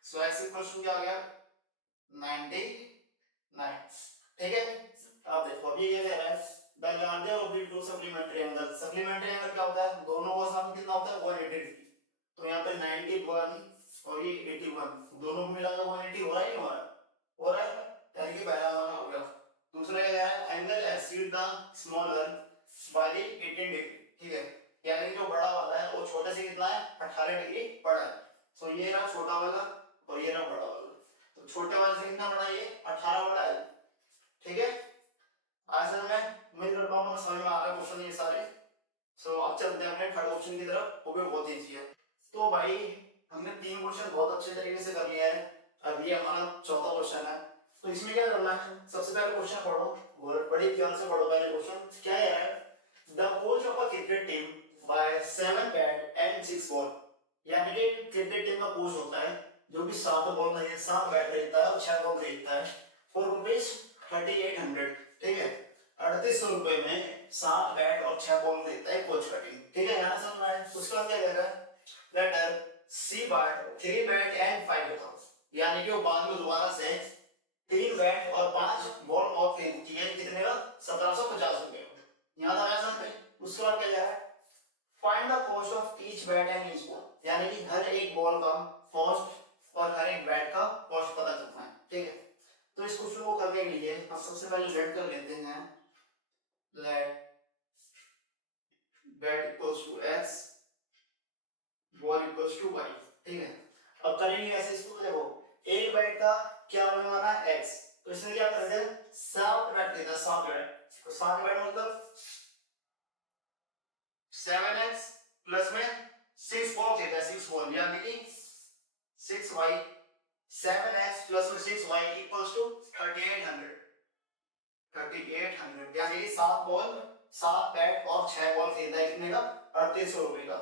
सो x इक्वल्स टू क्या आ गया 99। ठीक है, अब देखो अभी ये कह रहा है the larger of the two supplementary angle. Supplementary angle क्या होता है, दोनों का सम कितना होता है 180 डिग्री। तो यहाँ पे 91 और ये 81 दोनों को मिलाकर 180 हो रहा है, नहीं हो रहा है, यानी कि पहला वाला हो गया। दूसरा क्या है, angle exceed the smaller by 18 degree. ठीक है, यानी जो बड़ा वाला है वो छोटे से कितना है 18 डिग्री बड़ा है। सो ये रहा छोटा वाला और ये रहा बड़ा वाला। तो छोटे वाले से कितना बड़ा, ये 18 बड़ा है। ठीक है, आज मैं उम्मीद करता हूँ समझ में आ रहा है क्वेश्चन ये सारे। सो अब चलते हैं अपने थर्ड ऑप्शन की तरफ, वो भी बहुत इजी है। तो भाई हमने 3 क्वेश्चन बहुत अच्छे तरीके से कर लिए हैं। अब ये हमारा चौथा क्वेश्चन है। तो इसमें क्या करना है, सबसे पहले क्वेश्चन पढ़ो और बड़ी ध्यान से पढ़ो। पहले क्वेश्चन क्या है, the coach of a cricket team by 7 bat and 6 ball, यानी कि क्रिकेट टीम का कोच होता है जो कि 7 बॉल नहीं 7 बैट रहता है और 6 बॉल रहता है, फॉर रुपीज 3800, ठीक है 3800 रुपए में 7 बैट और 6 बॉल रहता है कोच का टीम, ठीक है यहाँ समझना है। उसके बाद क्या करेगा, later c bat 3 bat and 5 ball, यानी कि वो बाद में दोबारा से 3 बैट और 5 बॉल और खरीद किए कितने का 1750 रुपए, यहाँ तक आया समझ में। उसके बाद क्या है, find the cost of each bat and each ball, यानी कि हर एक बॉल का कॉस्ट और हर एक बैट का कॉस्ट पता करना है, ठीक है। तो इस क्वेश्चन को करने के लिए हम सबसे पहले लेट कर लेते हैं, let bat equals to x, ball equals to y, ठीक है। अब करेंगे ऐसे, इसको देखो एक बैट का क्या बनवाना है x, तो इसमें क्या करते हैं 7 बैट देना, 7 बैट, तो 7 बैट मतलब 7x प्लस में 6 बॉल देता है, 6 बॉल यानी कि 6y, 7x प्लस में 6y इक्वल्स टू 3800, 3800 यानी कि 7 बॉल 7 बैट और 6 बॉल खरीदा है कितने का 3800 रुपए का।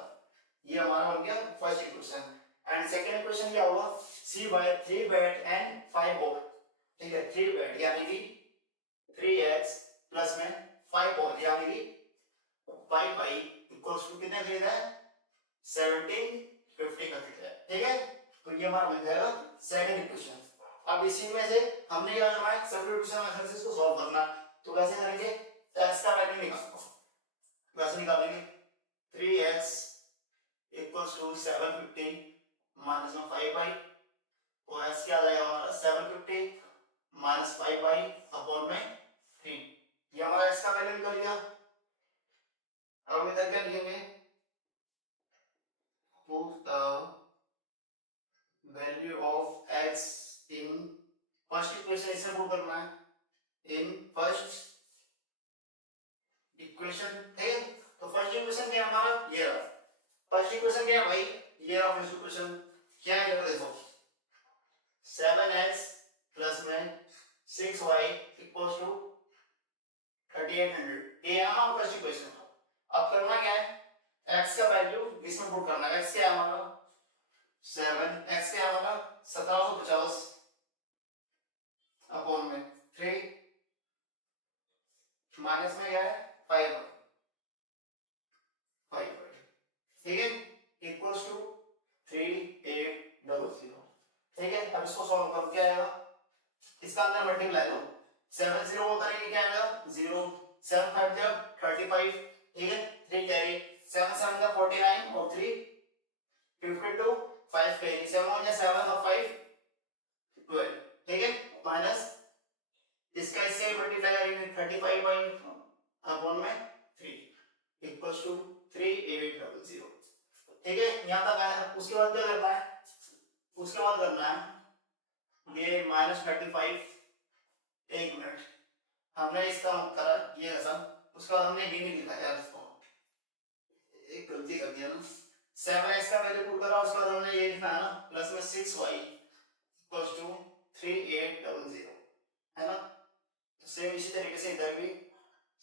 ये हमारा बन गया first equation. And second equation क्या होगा, c by 3 bat and 5 ball, ठीक है 3 बैट यानी कि 3x प्लस में 5 बॉल यानी कि 5y इक्वल्स टू कितने खरीदा है 1750 का खरीदा है, ठीक है। तो ये हमारा बन जाएगा सेकंड इक्वेशन। अब इसी में से हमने क्या करना है, सब्स्टिट्यूशन मेथड से इसको सॉल्व करना, तो कैसे करेंगे, x का वैल्यू निकालना, वैसे निकालेंगे 3x इक्वल्स टू 750 माइनस में 5y, तो x क्या आ जाएगा हमारा 750 माइनस 5y अपॉन में 3, ये हमारा x का वैल्यू निकल गया। अब हम इधर क्या लिखेंगे, put the value of x in first equation, इसे पुट करना है इन फर्स्ट इक्वेशन, ठीक है। तो फर्स्ट इक्वेशन क्या है हमारा, ये रहा फर्स्ट इक्वेशन, क्या है भाई ये रहा फर्स्ट इक्वेशन, क्या है देखो 7x प्लस में 6y इक्वल्स टू 3800, ये है हमारा फर्स्ट इक्वेशन। अब करना क्या है, x का वैल्यू इसमें पुट करना है, x क्या है हमारा 7, x क्या है हमारा 1750 अपॉन में 3 माइनस में क्या है 5, ठीक है इक्वल्स टू 3800, ठीक है। अब इसको सॉल्व करो क्या आएगा, इसका अंदर मल्टीप्लाई करो, 7 0 को करेंगे क्या आएगा 0, 7 5 जा 35, ठीक है 3 कैरी, 7 7 जा 49 और 3 52, 5 कैरी, 7 हो जा 7 और 5 12, ठीक है माइनस इसका इससे मल्टीप्लाई करेंगे 35 बाय अपॉन में 3 इक्वल्स टू 3800, ठीक है यहां तक आया। उसके बाद क्या करना है, उसके बाद करना है ये माइनस 35, एक मिनट हमने इसका करा ये ऐसा, उसके बाद हमने भी नहीं लिखा यार, इसको एक गलती कर दिया ना, 7x का वैल्यू पुट करा, उसके बाद हमने ये लिखा है ना प्लस में 6y इक्वल्स टू 3800, है ना। सेम इसी तरीके से इधर भी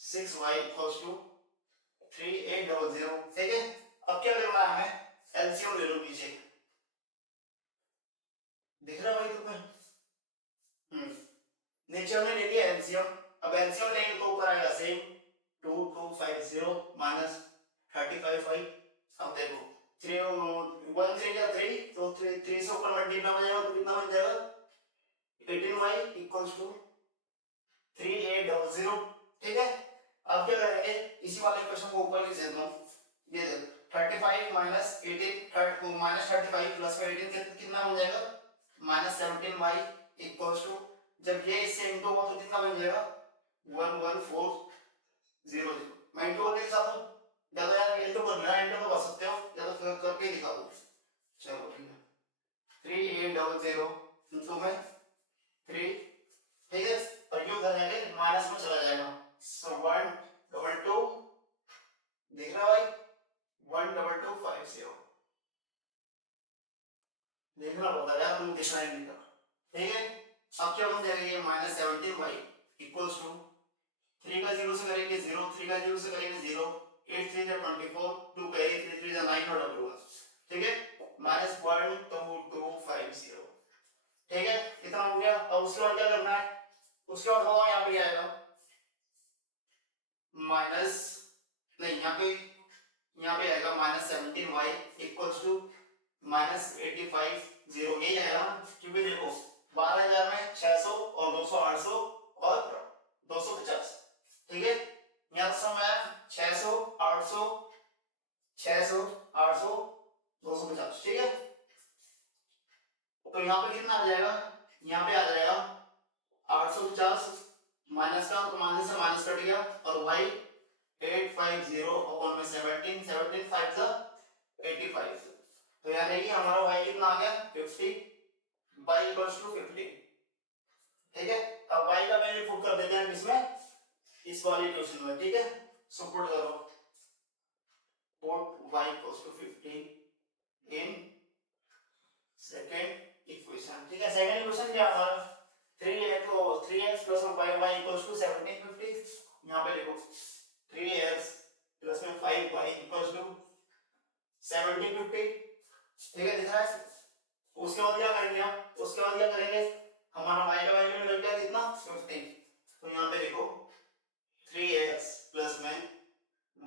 6y इक्वल्स टू 3800, ठीक है। अब क्या करना है हमें, एलसीएम ले लो पीछे, दिख रहा भाई तुम्हें, नीचे हमने ले लिया एलसीएम, अब एलसीएम लेंगे तो ऊपर आएगा सेम 2250 माइनस 35y, अब देखो 3 1 3 या 3, तो 3 से ऊपर मल्टीप्लाई हो जाएगा तो कितना बन जाएगा 18y इक्वल्स टू 3800, ठीक है। अब क्या करेंगे, इसी वाले क्वेश्चन को ऊपर लिख देता हूं, ये देखो 35 माइनस 18 माइनस 35 प्लस में 18 कितना बन जाएगा माइनस 17y इक्वल्स टू, जब ये इससे इंटू होगा तो कितना बन जाएगा 11400, मैं इंटू करके दिखा दूं, या तो यार इंटू करना है इंटू तो कर सकते हो, या तो करके दिखा दूं, चलो ठीक है 3800 इंटू में 3, ठीक है। और यू करने के माइनस में चला जाएगा, सो 122, देख रहा भाई 12250, देखना पड़ता है यार, तुम दिशा नहीं लिखा, ठीक है। अब क्या बन जाएगा ये -17y इक्वल्स टू 3 का 0 से करेंगे 0, 3 का 0 से करेंगे 0, 8 3 जा 24, 2 करेंगे 3 3 जा 9 और डबल होगा, ठीक है, -1250, ठीक है, इतना हो गया। अब उसके बाद क्या करना है, उसके बाद हमारा यहाँ पे आएगा माइनस, नहीं यहाँ पे आएगा -17y इक्वल्स टू -85 0, यही आएगा, क्योंकि देखो 12,000 में 600 और 200 800 और 250, ठीक है, यहाँ तो समय आया 600 800 600 800 250, ठीक है, तो यहाँ पे कितना आ जाएगा, यहाँ पे आ जाएगा 850 माइनस का, तो माइनस से माइनस कट गया, और y 850 अपॉन में 17 17 5 जा 85, तो यानी कि हमारा y कितना आ गया 50 y इक्वल्स टू 50, ठीक है। अब y का वैल्यू पुट कर देते हैं इसमें, इस वाली इक्वेशन में, ठीक है, सो पुट करो, put y equals to 50 in second equation, ठीक है। सेकंड इक्वेशन क्या हमारा 3x, तो 3x plus y y equals to 1750, यहाँ पे देखो 3x प्लस में 5y इक्वल्स टू 1750, ठीक है, दिख रहा है। उसके बाद क्या करेंगे हम, उसके बाद क्या करेंगे, हमारा y का वैल्यू निकल गया कितना 50, तो यहाँ पे देखो 3x प्लस में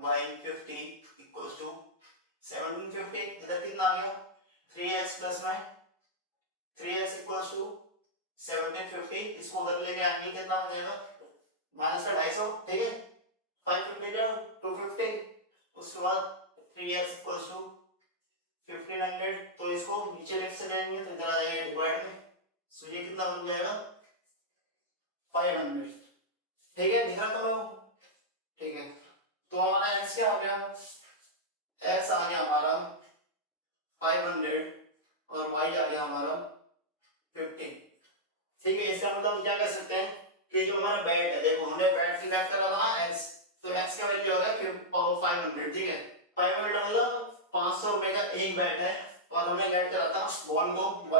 y 50 इक्वल्स टू 1750, इधर कितना आ गया 3x प्लस में 3x इक्वल्स टू 1750, इसको उधर लेके आएंगे कितना हो जाएगा माइनस का 250, ठीक है, 550 का 250, उसके बाद 3x इक्वल्स टू 1500, तो इसको नीचे लेफ्ट से लाएंगे तो इधर आ जाएगा डिवाइड में, सो ये कितना बन जाएगा 500, ठीक है, दिखा तो, ठीक है, तो हमारा x क्या आ गया, x आ गया हमारा 500 और y आ गया हमारा 15, ठीक है। इसका मतलब क्या कर सकते हैं कि जो हमारा बैट है, देखो हमने बैट की बात करा था ना x, तो x का वैल्यू होगा पावर 500, ठीक है, 500 मतलब 500 रुपए का एक बैट है, और हमने ऐड करा था बॉल को y,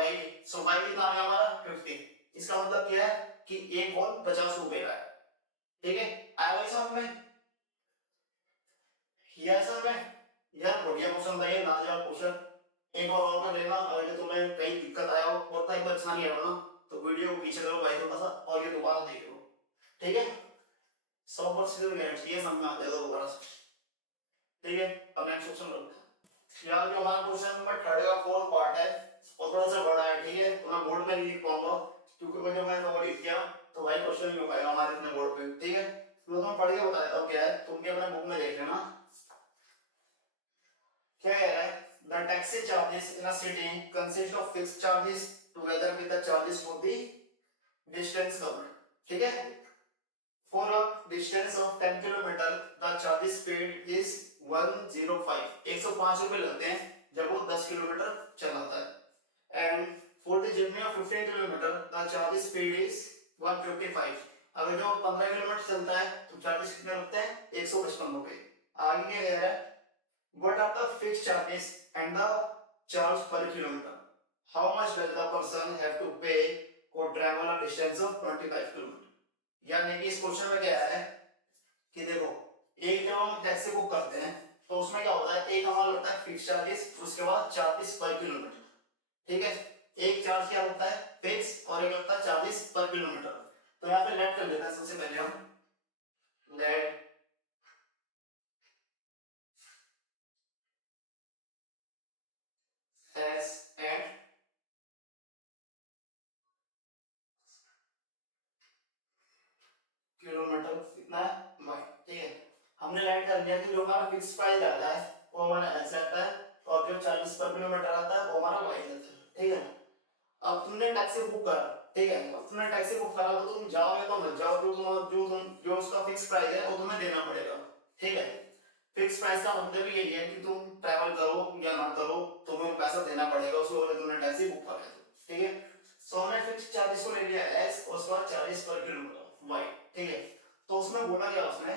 सो y कितना आ गया हमारा 50, इसका मतलब क्या है कि एक बॉल 50 रुपए का है, ठीक है, आया भाई समझ में, यह समझ में, यार बढ़िया क्वेश्चन था ये, लाजवाब क्वेश्चन, एक बार और कर लेना, अगर तुम्हें कहीं दिक्कत आया हो और कहीं परेशानी आया हो ना, तो वीडियो को पीछे करो भाई थोड़ा सा, और ये दोबारा देख लो, ठीक है, 100% गारंटी है समझ में आ जाएगा दोबारा से, ठीक है। अब नेक्स्ट क्वेश्चन लो यार, जो हमारा क्वेश्चन नंबर 3 का फोर्थ पार्ट है वो थोड़ा सा बड़ा है, ठीक है, तो मैं बोर्ड में नहीं लिख पाऊंगा, क्योंकि जब मैंने नोट लिख किया तो भाई क्वेश्चन नहीं हो पाएगा हमारे अपने बोर्ड पे, ठीक है, तो मैं पढ़ के बता देता हूँ क्या है, तुम भी अपने बुक में देख लेना क्या कह रहा है, the taxi charges in a city consist of fixed charges together with the charges for the distance covered, ठीक है, for a distance of 10 kilometer the charges paid is 105, 105 रुपए लगते हैं जब वो 10 किलोमीटर चलाता है, and for the journey of 15 kilometer the charges paid is 155, अगर जो 15 किलोमीटर चलता है तो चार्जेस कितने लगते हैं 155 रुपए। आगे क्या कह रहा है, what are the fixed charges and the charge per kilometer, how much will the person have to pay for travel a distance of 25 kilometer, यानी कि इस क्वेश्चन में क्या है कि देखो एक जब हम टैक्सी बुक करते हैं तो उसमें क्या होता है, एक हमारा लगता है फिक्स चार्जेस, उसके बाद चार्जेस पर किलोमीटर, ठीक है, एक चार्ज क्या लगता है फिक्स और एक लगता है चार्जेस पर किलोमीटर, तो यहाँ पे लेट कर लेते हैं, सबसे पहले हम लेट एस एंड किलोमीटर कितना है माइल, ठीक है, हमने लाइट कर दिया कि जो हमारा फिक्स प्राइस आता है वो हमारा ऐसे आता है, और जो चार्जेस पर किलोमीटर आता है वो हमारा वाई आता है, ठीक है। अब तुमने टैक्सी बुक करा, ठीक है, अब तुमने टैक्सी बुक करा तो तुम जाओगे तो मत जाओ, जो उसका फिक्स प्राइस है वो तुम्हें देना पड़ेगा, ठीक है, फिक्स प्राइस का मतलब यही है कि तुम ट्रैवल करो या ना करो तुम्हें पैसा देना पड़ेगा उसको, अगर तुमने टैक्सी बुक करा है तो, ठीक है, सो हमने फिक्स चार्जेस को ले लिया एस, उसके बाद चार्जेस पर किलोमीटर वाई, ठीक है, तो उसमें बोला क्या उसने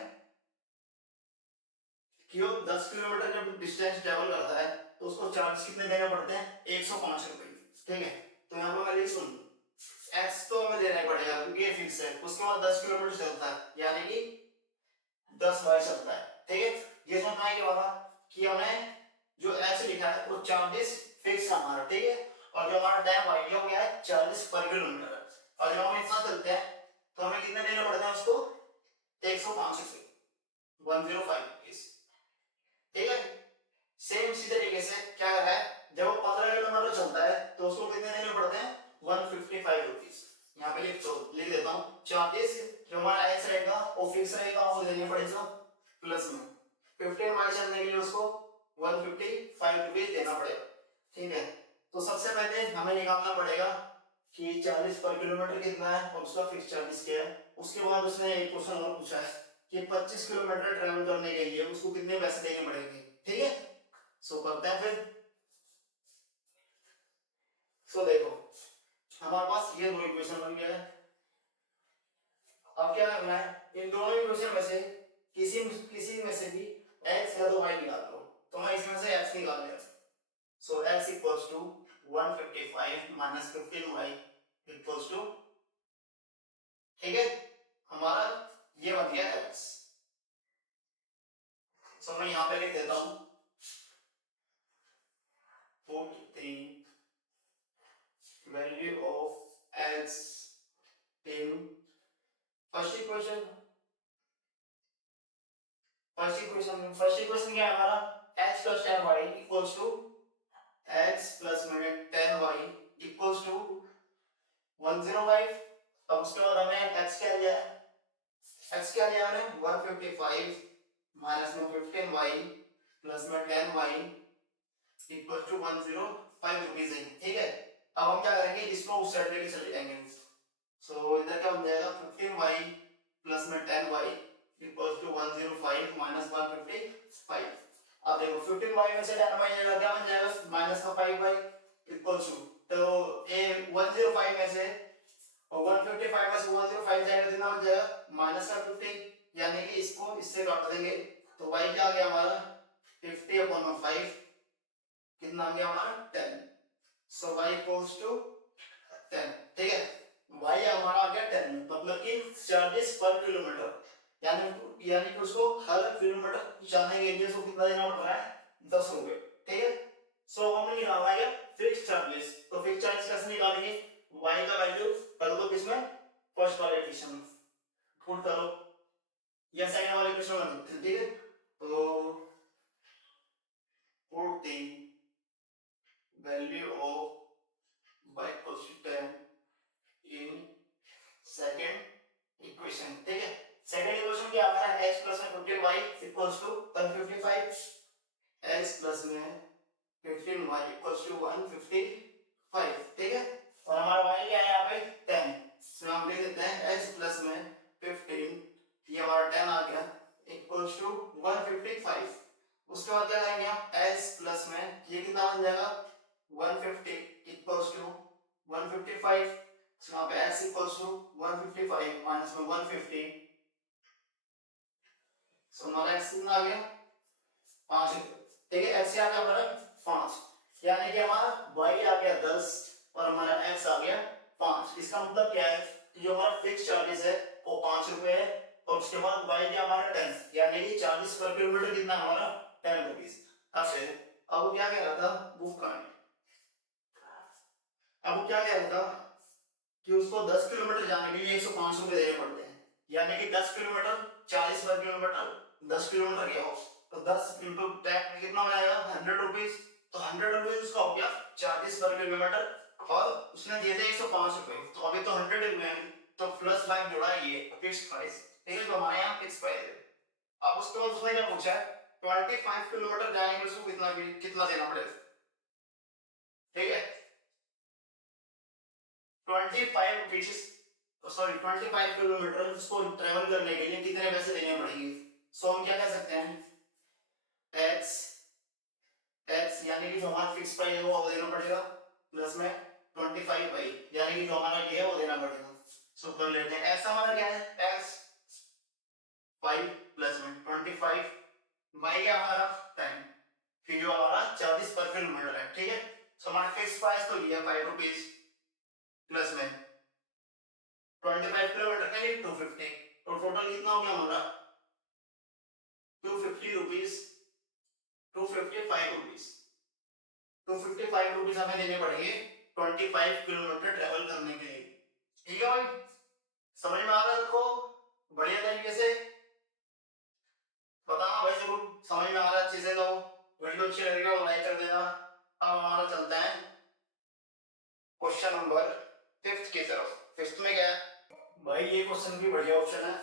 कि वो 10 किलोमीटर जब डिस्टेंस ट्रैवल करता है तो उसको चार्ज कितने देने पड़ते हैं 105 रुपए, ठीक है, तो यहाँ पर मैं लिख सुन x तो हमें देना ही पड़ेगा क्योंकि ये फिक्स है। उसके बाद 10 किलोमीटर चलता है यानी कि 10 बार चलता है, ठीक है। ये समझ में क्या होगा कि हमें जो x लिखा है वो 40 फिक्स है हमारा, ठीक है। और जो हमारा टाइम y हो गया है 40 पर किलोमीटर। और जब हम इतना चलते हैं तो हमें कितने देने पड़ते हैं उसको 105 रुपए 105 रुपीस, ठीक है। सेम इसी तरीके से क्या कर रहा है जब वो 15 किलोमीटर चलता है तो उसको कितने देने पड़ते हैं 155 रुपीस। यहाँ पे लिख देता हूँ 40 जो हमारा एक्स रहेगा वो फिक्स रहेगा वो देने पड़ेगा प्लस में 15 माइनस करने के लिए उसको 155 रुपीस देना पड़ेगा, ठीक है। तो सबसे पहले हमें निकालना पड़ेगा कि 40 पर किलोमीटर कितना है और उसका फिक्स चार्जेस क्या है। उसके बाद उसने एक क्वेश्चन और पूछा है कि 25 किलोमीटर ट्रैवल करने के लिए उसको कितने पैसे देने पड़ेंगे, ठीक है। सो करते हैं फिर। सो देखो हमारे पास ये दो इक्वेशन बन गया है। अब क्या करना है इन दोनों इक्वेशन में से किसी में से भी x या तो y निकाल लो। तो मैं इसमें से x निकाल लिया। So x equals to 155 minus 15y equals to, ठीक है, हमारा ये बन गया x। सो मैं यहाँ पे लिख देता हूँ 43 value of x in first equation क्या है हमारा x plus 10y equals to x plus में 10y equals to 105। अब उसके बाद हमें x क्या लिया है, x क्या लिया हमने 155 माइनस में 15y प्लस में 10y equals to 105 रुपीस है, ठीक है। अब हम क्या करेंगे इसको उस साइड लेके चले जाएंगे। सो इधर क्या बन जाएगा 15y प्लस में 10y इक्वल्स टू 105 माइनस 155। अब देखो 15y में से 10y जाएगा क्या बन जाएगा माइनस का 5y इक्वल्स टू, तो ये 105 में से और 155 में से 105 जाएगा कितना बन जाएगा माइनस का 50, यानी कि इसको इससे काट देंगे तो y क्या आ गया हमारा 50/5 कितना आ गया हमारा 10। सो y इक्वल्स टू 10, ठीक है। y हमारा आ गया 10 मतलब कि चार्जेस पर किलोमीटर, यानी कि उसको हर किलोमीटर जाने के लिए उसको कितना देना पड़ रहा है 10 रुपए, ठीक है। सो हमने निकालना है फिक्स चार्जेस। तो फिक्स चार्जेस कैसे निकालेंगे y का वैल्यू कर दो किसमें फर्स्ट वाले इक्वेशन में पुट करो या सेकंड वाले इक्वेशन में, ठीक है। तो put the value of y equals to 10 in second equation, ठीक है। सेकंड इक्वेशन क्या आ रहा है x प्लस में 15y equals to 155 x plus में 15y इक्वल्स टू 155, ठीक है। और हमारा y क्या है यहाँ पे 10, तो हम लिख देते हैं x प्लस में 15 ये हमारा 10 आ गया इक्वल्स टू 155। उसके बाद क्या करेंगे हम x प्लस में ये कितना बन जाएगा 150 equals to 155। So now x equals to 155 minus में 150, so हमारा x कितना आ गया 5, ठीक है। x आ गया हमारा 5, यानी कि हमारा y आ गया 10 और हमारा x आ गया 5। इसका मतलब क्या है जो हमारा फिक्स चार्जेस है वो 5 रुपए है और उसके बाद y क्या हमारा 10, यानी कि 40 पर किलोमीटर कितना हमारा 10 रुपीस। अब वो क्या कह रहा था बुक का, अब वो क्या कह रहा था कि उसको 10 किलोमीटर जाने के लिए 105 रुपए देने पड़ते हैं, यानी कि 10 किलोमीटर 40 पर किलोमीटर 10 किलोमीटर गया हो तो 10 इंटू टैक्स कितना हो जाएगा 100 रुपीस। तो 100 रुपीस उसका हो गया 40 पर किलोमीटर और उसने दिए थे 105 रुपए, तो अभी तो 100 हुए हैं तो प्लस 5 जोड़ा ये फिक्स प्राइस, ठीक है। तो हमारे यहाँ फिक्स प्राइस है। अब उसके बाद उसने क्या पूछा है 25 किलोमीटर जाएंगे उसको कितना देना पड़ेगा, ठीक है। 25 किलोमीटर उसको ट्रेवल करने के लिए कितने पैसे देने पड़ेंगे। सो हम क्या कह सकते हैं x यानी कि जो हमारा फिक्स प्राइस है वो देना पड़ेगा प्लस में 25 यानी कि जो हमारा ये है वो देना पड़ेगा। सो कर लेते हैं x हमारा क्या है x 5 प्लस में 25 y क्या हमारा 10 फिर जो हमारा 40 पर किलोमीटर है, ठीक है। सो हमारा फिक्स प्राइस तो ये है 5 रुपीस प्लस में 25 किलोमीटर का लिए 250, तो टोटल कितना हो गया हमारा 250 रुपीज, 255 रुपीज, 255 रुपीज हमें देने पड़ेंगे 25 किलोमीटर ट्रेवल करने के लिए। ठीक है भाई, समझ में आ रहा है आपको बढ़िया तरीके से? बताना भाई जरूर समझ में आ रहा है अच्छे से, तो वीडियो अच्छी लगेगा तो लाइक कर देना। अब हमारा चलता है क्वेश्चन नंबर 5th की तरफ। 5th में क्या है भाई, ये क्वेश्चन भी बढ़िया ऑप्शन है।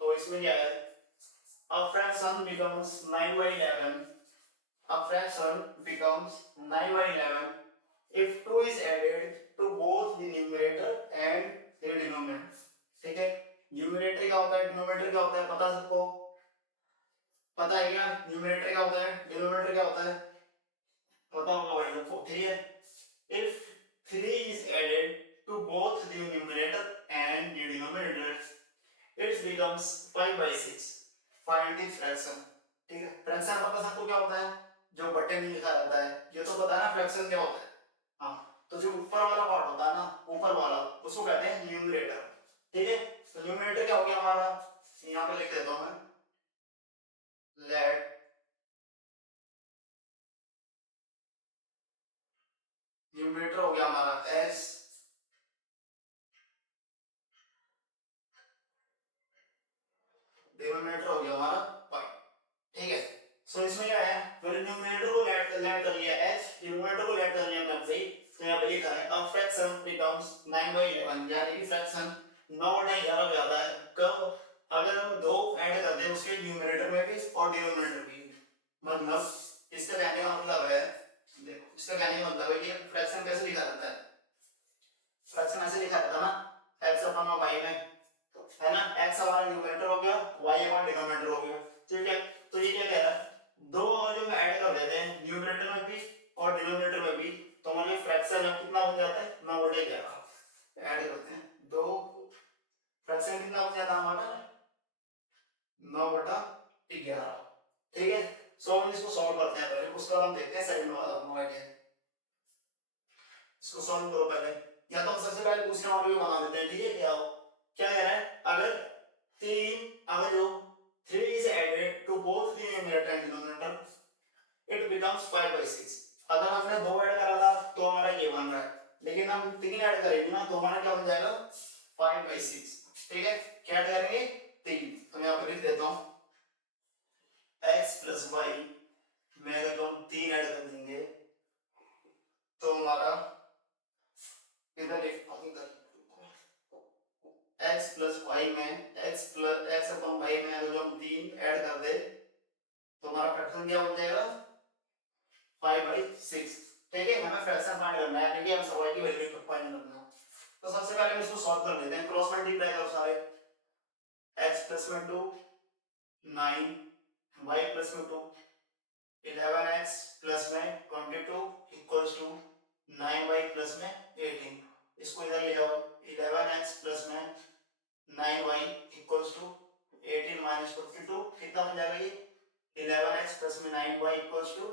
तो इसमें क्या है, a fraction becomes 9 by 11, a fraction becomes 9 by 11 if 2 is added to both the numerator and the denominator। ठीक है, न्यूमरेटर क्या होता है, डिनोमिनेटर क्या होता है, पता सबको पता है क्या? न्यूमरेटर क्या होता है, डिनोमिनेटर क्या होता है, पता होगा भाई सबको। ठीक है, if 3 is added to both the numerator and the denominator it becomes 5 by 6, find the fraction। ठीक है, फ्रैक्शन पता सबको क्या होता है, जो बटन में लिखा रहता है, ये तो पता है ना फ्रैक्शन क्या होता है। हाँ, तो जो ऊपर वाला पार्ट होता है ना, ऊपर वाला, उसको कहते हैं न्यूमरेटर। ठीक है, तो न्यूमरेटर क्या हो गया हमारा, यहाँ पे लिख देता हूँ मैं, लेट न्यूमरेटर हो गया हमारा s, डिनोमिनेटर हो गया हमारा y। ठीक है, सो इसमें क्या है, मैंने न्यूमरेटर को लेट कर लिया h, डिनोमिनेटर को लेट कर लिया मैंने सही। तो यहाँ पे लिखा है a fraction becomes 9 by 11, यानी कि फ्रैक्शन 9 बटा 11 हो जाता है कब, अगर हम दो ऐड कर दें उसके न्यूमरेटर में भी और डिनोमिनेटर भी। मतलब इसका कहने का मतलब है, देखो इसका कहने का मतलब है कि फ्रैक्शन कैसे लिखा जाता है, फ्रैक्शन ऐसे लिखा जाता है ना, x अपॉन y में, है ना, x हमारा न्यूमरेटर हो गया, y हमारा डिनोमिनेटर हो गया। ठीक है, तो ये क्या कह रहा है, दो और जो ऐड कर देते हैं न्यूमरेटर में भी और डिनोमिनेटर में भी, तो हमारा फ्रैक्शन है कितना बन जाता है 9 बटे 11। ऐड करते हैं दो, फ्रैक्शन कितना बन जाता है हमारा 9 बटा 11। ठीक है, सो हम इसको सॉल्व करते हैं, पहले उसका हम देखते हैं सेकंड वाला आइडिया। इसको सॉल्व करो पहले, या तो हम सबसे पहले दूसरा मॉडल बना देते हैं। ठीक है, क्या कह रहा है, अगर अगर जो 3 is added to both the numerator and denominator it becomes 5 by 6। अगर हमने 2 ऐड करा था तो हमारा ये बन रहा है, लेकिन हम 3 ऐड करेंगे ना तो हमारा क्या बन जाएगा 5 by 6। ठीक है, क्या ऐड करेंगे 3, तो मैं यहाँ पर लिख देता हूँ x plus y में अगर हम 3 ऐड कर देंगे तो हमारा इधर x plus y में x अपॉन y में अगर हम 3 ऐड कर दे तो हमारा फ्रैक्शन क्या बन जाएगा 5 by 6। ठीक है, हमें फ्रैक्शन फाइंड करना है, यानी कि हम y की वैल्यू फाइंड करना है। तो सबसे पहले हम इसको सॉल्व कर लेते हैं, क्रॉस मल्टीप्लाई करो सारे, x प्लस में 2 9, y प्लस में 2 11x प्लस में 22 इक्वल्स टू 9y प्लस में 18। इसको इधर ले जाओ, 11x प्लस में 9y इक्वल्स टू 18 माइनस 42 कितना बन जाएगा ये 11x प्लस में 9y इक्वल्स टू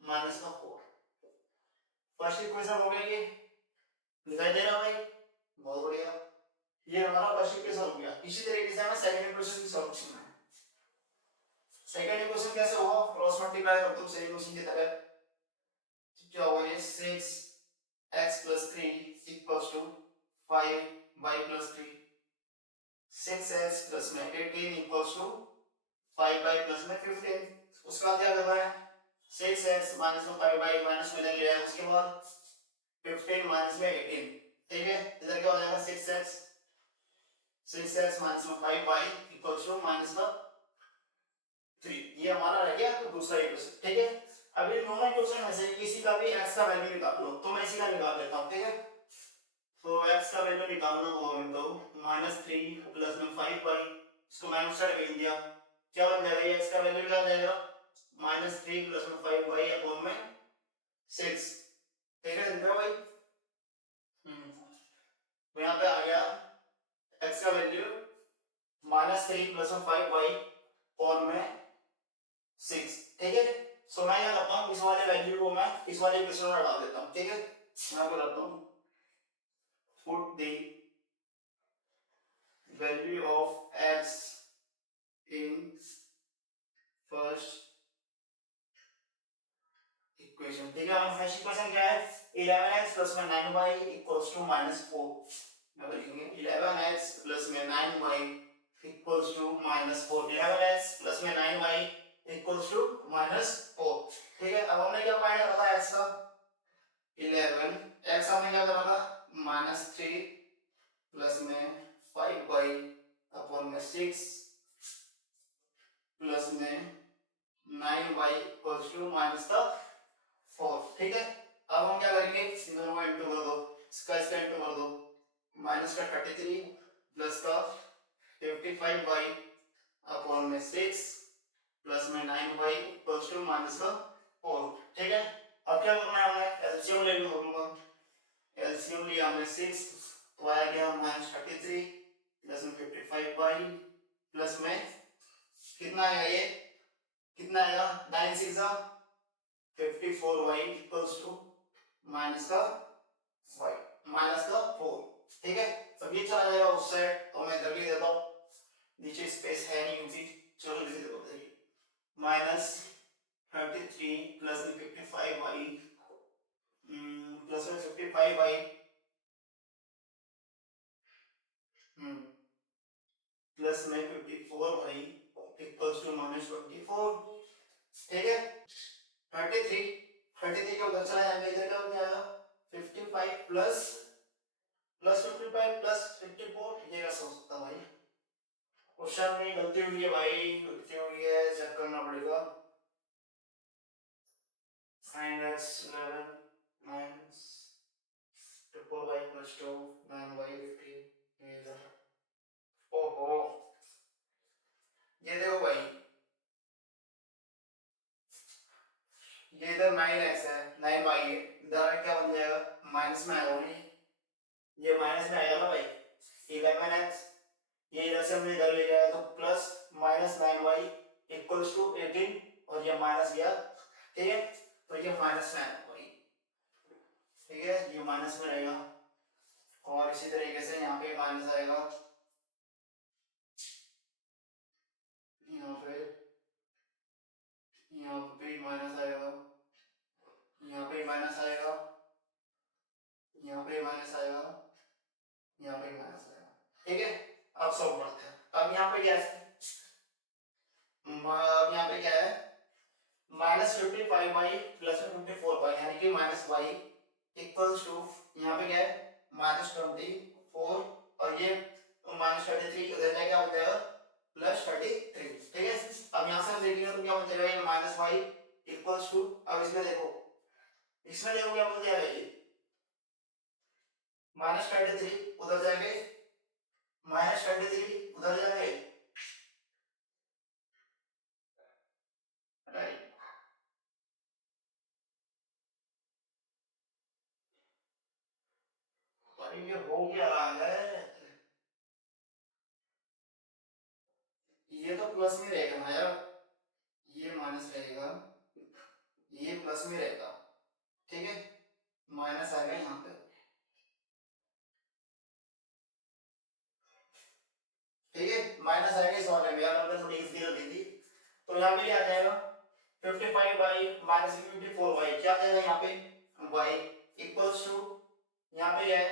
माइनस का 4। फर्स्ट इक्वेशन हो गया, ये दिखाई दे रहा भाई, बहुत बढ़िया, ये हमारा फर्स्ट इक्वेशन हो गया। इसी तरीके से हमें सेकंड इक्वेशन की सॉल्व करना है। सेकंड इक्वेशन कैसे होगा, क्रॉस मल्टीप्लाई कर दो सेकंड इक्वेशन की तरह, क्या होगा ये 6x plus 3 equals to 5y plus 3, 6x plus में 18 इक्वल्स टू 5y प्लस में 15। उसका बाद क्या करना है 6x माइनस में 5y माइनस में ले लिया है, उसके बाद 15 माइनस में 18। ठीक है, इधर क्या हो जाएगा 6x माइनस में 5y इक्वल्स टू माइनस का 3। ये हमारा रह गया तो दूसरा इक्वेशन। ठीक है, अभी दोनों इक्वेशन में से किसी का भी x का वैल्यू निकाल लो, तो मैं इसी का निकाल लेता हूं। ठीक है, तो x का वैल्यू निकालना होगा हमें, तो -3 प्लस में 5y, इसको माइनस साइड भेज दिया, क्या बन जाएगा ये x का वैल्यू क्या आ जाएगा -3 प्लस में 5y अपॉन में 6। ठीक है, समझो भाई। तो यहाँ पे आ गया x का वैल्यू -3 प्लस में 5y अपॉन में 6। ठीक है, सो मैं क्या करता हूँ इस वाले वैल्यू को मैं इस वाले इक्वेशन में डाल देता हूँ। ठीक है, मैं क्या करता हूँ put the value of x in first equation. ठीक है, हमारा फर्स्ट इक्वेशन क्या है? 11x प्लस में 9y इक्वल्स टू -4। मैं लिखेंगे 11x प्लस में 9y equals to -4। 11x plus में 9y इक्वल्स टू -4। ठीक है, अब हमने क्या फाइंड करा था x का? 11 x हमने क्या करा था? -3 प्लस में 5y अपॉन में 6 प्लस में 9y इक्वल्स टू -4। ठीक है, अब हम क्या करेंगे? इन दोनों को इंटू कर दो, इसका इंटू कर दो। माइनस का 33 प्लस का 55y अपॉन में 6 प्लस में 9y इक्वल्स टू -4। ठीक है, अब क्या करना है? हमने एलसीएम ले लूंगा। एलसीएम लिया हमने 6 तो आया गया -33 प्लस में 55y प्लस में कितना आएगा? ये कितना आएगा? 9 6 54y इक्वल्स टू माइनस का -4। ठीक है, अब ये चला जाएगा उस साइड, तो मैं इधर लिख देता हूँ, नीचे स्पेस है नहीं यूजी। चलो लिख देता हूँ -33 प्लस में 55y प्लस में 55y प्लस में 54y इक्वल्स टू -24। ठीक है, 33 का उधर चला जाएगा, इधर क्या हो जाएगा? 55 प्लस 55 प्लस 54। ये कैसे हो सकता भाई? क्वेश्चन में गलती हुई है भाई, गलती हुई है, चेक करना पड़ेगा। sin x 11 minus 4y plus 2 9y 15। ये इधर, ओहो, ये देखो भाई, ये इधर 9x है, 9y है, इधर क्या बन जाएगा? माइनस में आएगा नहीं, ये माइनस में आएगा ना भाई। 11x ये इधर से हमने इधर ले जाया तो प्लस -9y इक्वल्स टू 18 और ये माइनस गया। ठीक है, तो ये माइनस में आएगा भाई। ठीक है, ये माइनस में रहेगा और इसी तरीके से यहाँ पे माइनस आएगा, यहाँ पे माइनस आएगा, यहाँ पे माइनस आएगा, यहाँ पे माइनस आएगा, यहाँ पे माइनस आएगा। ठीक है, अब सब बढ़ते हैं। अब यहाँ पे क्या है? अब यहाँ पे क्या है? -55y प्लस 54y यानी कि -y इक्वल्स टू, यहाँ पे क्या है? -24 और ये -33 उधर जाके क्या हो जाएगा? +33। ठीक है, अब यहाँ से हम देखेंगे तो क्या बन जाएगा? ये -y इक्वल्स टू, अब इसमें देखो, क्या बन जाएगा? ये -33 उधर जाएंगे, -33 उधर जाएंगे, राइट। पर ये हो क्या रहा है? ये तो प्लस में रहेगा ना यार, ये माइनस रहेगा, ये प्लस में रहेगा। ठीक है, माइनस आ गया यहाँ पे। ठीक है, माइनस आएगा इस वाले में, यार हमने थोड़ी इसकी गलती थी, तो यहाँ पे क्या आ जाएगा? 55y माइनस 54y क्या आ जाएगा यहाँ पे? y इक्वल्स टू, यहाँ पे है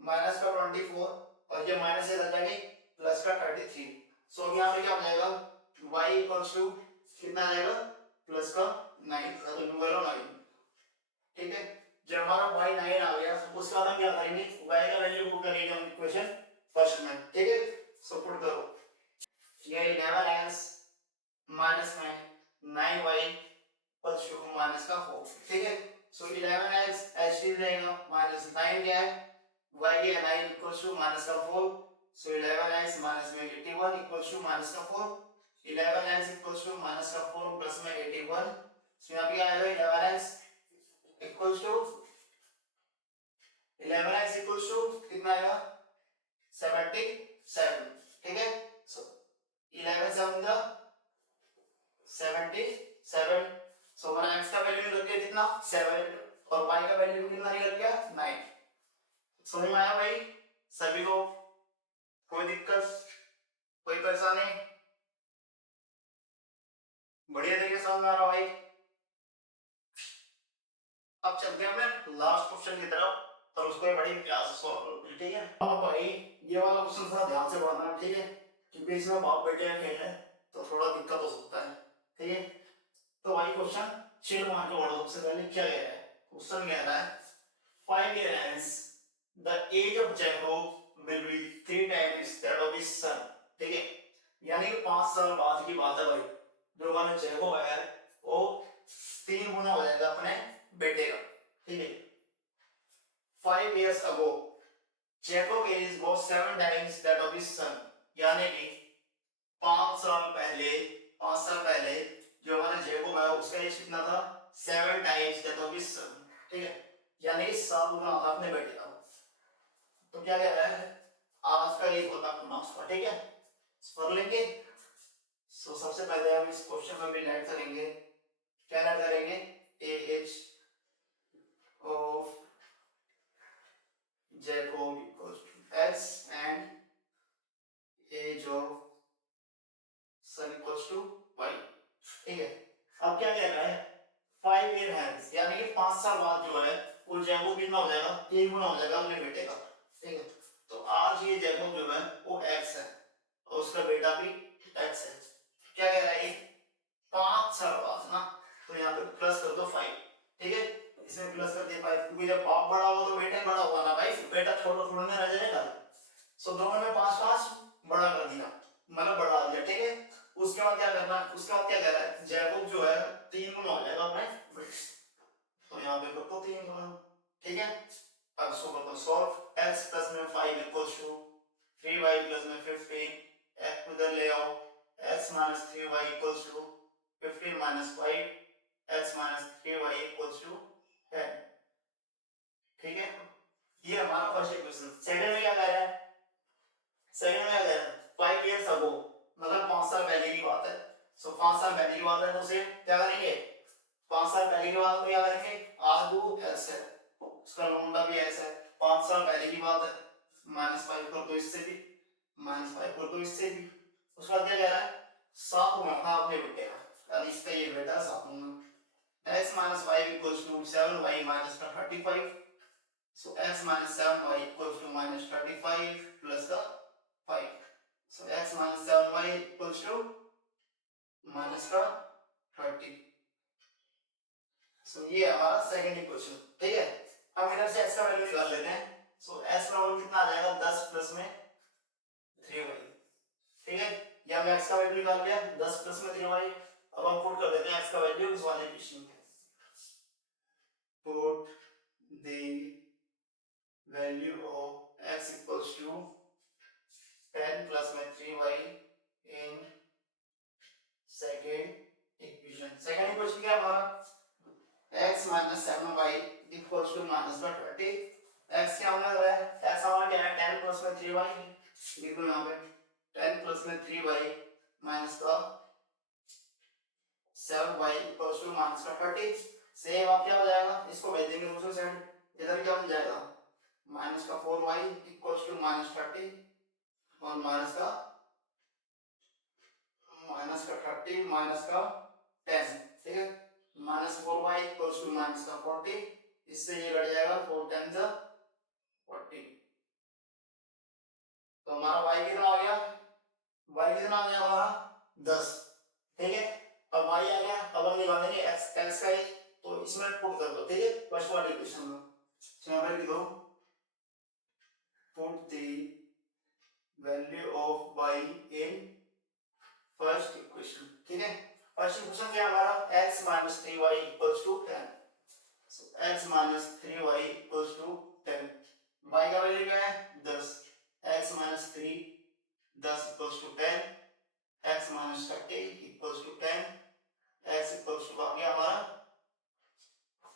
माइनस का 24 और ये माइनस से जाएगी प्लस का 33। सो यहाँ पे क्या हो जाएगा? y इक्वल्स टू कितना आ जाएगा? प्लस का 9, तो न्यूमेरो 9। ठीक है, जब हमारा y 9 आ गया उसका हम क्या करेंगे? y का वैल्यू पुट करेंगे हम इक्वेशन फर्स्ट में। ठीक है, सो पुट करो, ये 11x माइनस में 9y प्लस टू माइनस का 4। ठीक है, सो 11x ऐसे ही रहेगा, माइनस 9 क्या है? y के 9 इक्वल्स टू माइनस का 4। सो 11x माइनस में 81 इक्वल्स टू माइनस का 4। 11x इक्वल्स टू माइनस का 4 प्लस में 81, सो यहाँ पे आएगा 11x equals to 11x equals to कितना आएगा? 77। ठीक है, सो 11 7 जा 77। सो हमारा x का वैल्यू निकल गया कितना? 7 और y का वैल्यू कितना निकल गया? 9। समझ में आया भाई सभी को? कोई दिक्कत, कोई परेशानी? बढ़िया तरीके से समझ में आ रहा भाई। अब चलते हैं हमें लास्ट क्वेश्चन की तरफ और उसको बड़ी प्यार से सॉल्व करते हैं, ठीक है। अब भाई ये वाला क्वेश्चन थोड़ा ध्यान से पढ़ना है, ठीक है, क्योंकि इसमें बाप बेटे का खेल है तो थोड़ा दिक्कत हो सकता है, ठीक है। तो भाई क्वेश्चन चिल मार के पढ़ो। सबसे पहले क्या कह रहा है क्वेश्चन, कह रहा है 5 years hence the age of Jacob will be 3 times that of his son, ठीक है। यानी कि 5 साल बाद की बात है भाई, जो हमारा जैकोब है वो 3 गुना हो जाएगा अपने बेटे का, ठीक है। 5 years ago Jacob age was 7 times that of his son, यानी कि 5 साल पहले, 5 साल पहले जो हमारा जैकोब है उसका एज कितना था, 7 times that of his son, ठीक है। यानी कि 7 गुना अपने बेटे का। तो क्या कह रहा है, आज का एज होता है उसका, ठीक है, पढ़ लेंगे। सो सबसे पहले हम इस क्वेश्चन में भी ऐड करेंगे, क्या ऐड करेंगे, age of Jacob equals to x and age of son equals to y, ठीक है। अब क्या कह रहा है 5 years hence, यानी कि 5 साल बाद जो है वो जैकोब कितना हो जाएगा, 3 गुना हो जाएगा अपने बेटे का, ठीक है। तो आज ये जैकोब जो है वो x है और उसका बेटा भी x है। क्या कह रहा है 5 साल बाद ना, तो यहाँ पे प्लस कर दो 5, ठीक है। इसमें प्लस कर दिया 5, क्योंकि जब बाप बड़ा होगा तो बेटा बड़ा होगा ना भाई, बेटा छोटा थोड़ा ना रह जाएगा। सो दोनों में 5 5 बड़ा कर दिया, मतलब बढ़ा दिया, ठीक है। उसके बाद क्या करना है, उसके बाद क्या कह रहा है जैकोब जो है 3 गुना हो जाएगा अपने बेटे, तो यहाँ पे कर दो 3 गुना, ठीक है। अब सो कर दो सॉल्व, x प्लस में 5 इक्वल्स टू 3y प्लस में 15, x उधर ले आओ, x minus 3y equals to 15 माइनस 5, x minus 3y equals to 10, ठीक है। ये हमारा फर्स्ट इक्वेशन। सेकंड में क्या कह रहा है, सेकंड में क्या कह रहा है 5 years ago, मतलब 5 साल पहले की बात है। सो 5 साल पहले की बात है तो उसे क्या करेंगे, 5 साल पहले की बात को क्या करेंगे, r2 s है, उसका लंबा भी s है, 5 साल पहले की बात है, -5 कर दो इससे भी, -5 कर दो इससे भी। उसके बाद क्या कह रहा है 7 गुना था अपने बेटे का, यानी इसका ये बेटा 7 गुना, x minus 5 equals to 7y minus 35, so x minus 7y equals to minus 35 plus the 5, so x minus 7y equals to minus का 30, so ये हमारा सेकंड इक्वेशन, ठीक है। अब इधर से x का वैल्यू निकाल लेते हैं। सो x का वैल्यू कितना आ जाएगा 10 प्लस में 3y, ठीक है। ये हमने x का वैल्यू निकाल लिया 10 प्लस में 3y। अब हम पुट कर देते हैं x का वैल्यू इस वाले इक्वेशन में, put the value of x equals to 10 plus में 3y in second equation। second equation क्या है हमारा x minus 7y equals to minus का 20, x क्या होने वाला है, x हमारा क्या है 10 plus में 3y, लिखो यहाँ पे 10 plus में 3y minus का 7y equals to minus का 30, सेम अब क्या हो जाएगा, इसको भेज देंगे दूसरे साइड, इधर क्या हो जाएगा माइनस का 4y इक्वल्स टू माइनस 30 और माइनस का 30 माइनस का 10, ठीक है। Minus 4y equals to minus का 40, इससे ये कट जाएगा 4 10 जा 40, तो हमारा y कितना आ गया, y कितना आ गया हमारा 10, ठीक है। अब y आ गया, अब हम निकालेंगे x का ही, तो इसमें पुट कर दो, ठीक है, फर्स्ट वाली इक्वेशन में। तो यहाँ पे लिख दो put the value of y in first equation, ठीक है। फर्स्ट इक्वेशन क्या हमारा x minus 3y equals to 10, so x minus 3y equals to 10, y का वैल्यू क्या है 10, x minus 3 10 equals to 10, x minus 30 equals to 10, x equals to आ गया हमारा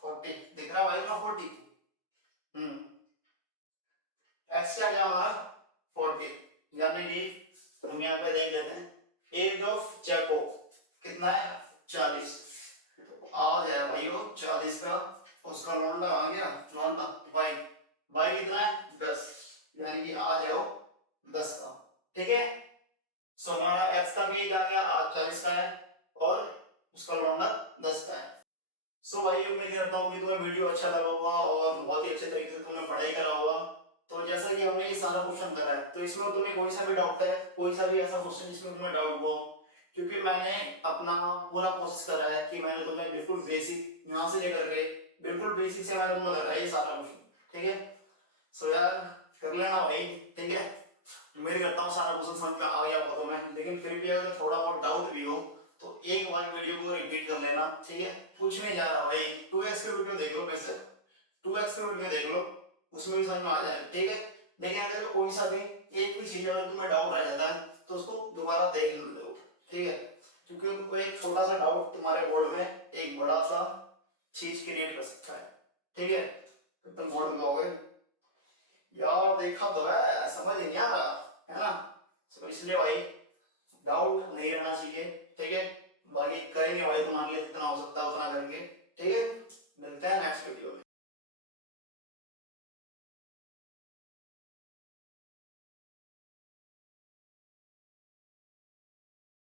40, दिख रहा है भाई ना 40, x क्या गया हमारा 40, यानी कि हम यहाँ पे देख लेते हैं एज ऑफ जैकोब कितना है 40, आ जाए भाई वो 40 का, उसका लौंडा आ गया, लौंडा y कितना है 10, यानी कि आ जाओ 10 का, ठीक है। सो हमारा एक्स का वेग आ गया आज 40 का है और उसका लौंडा 10 का है। सो भाई उम्मीद करता हूँ कि तुम्हें वीडियो अच्छा लगा होगा और बहुत ही अच्छे तरीके से तुमने पढ़ाई करा होगा। तो जैसा कि हमने ये सारा क्वेश्चन करा है तो इसमें तुम्हें कोई सा भी डाउट है, कोई सा भी ऐसा क्वेश्चन जिसमें तुम्हें डाउट हुआ हो, क्योंकि मैंने अपना पूरा कोशिश करा है कि मैंने तुम्हें बिल्कुल बेसिक यहाँ से लेकर के बिल्कुल बेसिक से मैंने तुम्हें लगाया ये सारा क्वेश्चन। ठीक है। सो यार कर लेना भाई। ठीक है। उम्मीद करता हूँ सारा क्वेश्चन समझ में आ गया होगा तुम्हें, लेकिन फिर भी अगर थोड़ा बहुत डाउट भी हो तो एक बार वीडियो को रिपीट कर लेना। ठीक है। कुछ नहीं जा रहा भाई, 2x की वीडियो देख लो, वैसे 2x की वीडियो देख लो, उसमें भी समझ में आ जाए। ठीक है। लेकिन अगर कोई सा भी एक भी चीज अगर तुम्हें डाउट आ जाता है तो उसको दोबारा देख लो। ठीक है। क्योंकि उनको एक छोटा सा डाउट तुम्हारे बोर्ड में एक बड़ा सा चीज क्रिएट कर सकता है। ठीक है। तो तुम बोर्ड में लोगे यार देखा तो है, समझ नहीं आ रहा है ना। तो इसलिए भाई डाउट नहीं रहना चाहिए। ठीक है। बाकी करेंगे भाई तुम्हारे लिए जितना हो सकता है उतना करेंगे। ठीक है। मिलते हैं नेक्स्ट वीडियो में।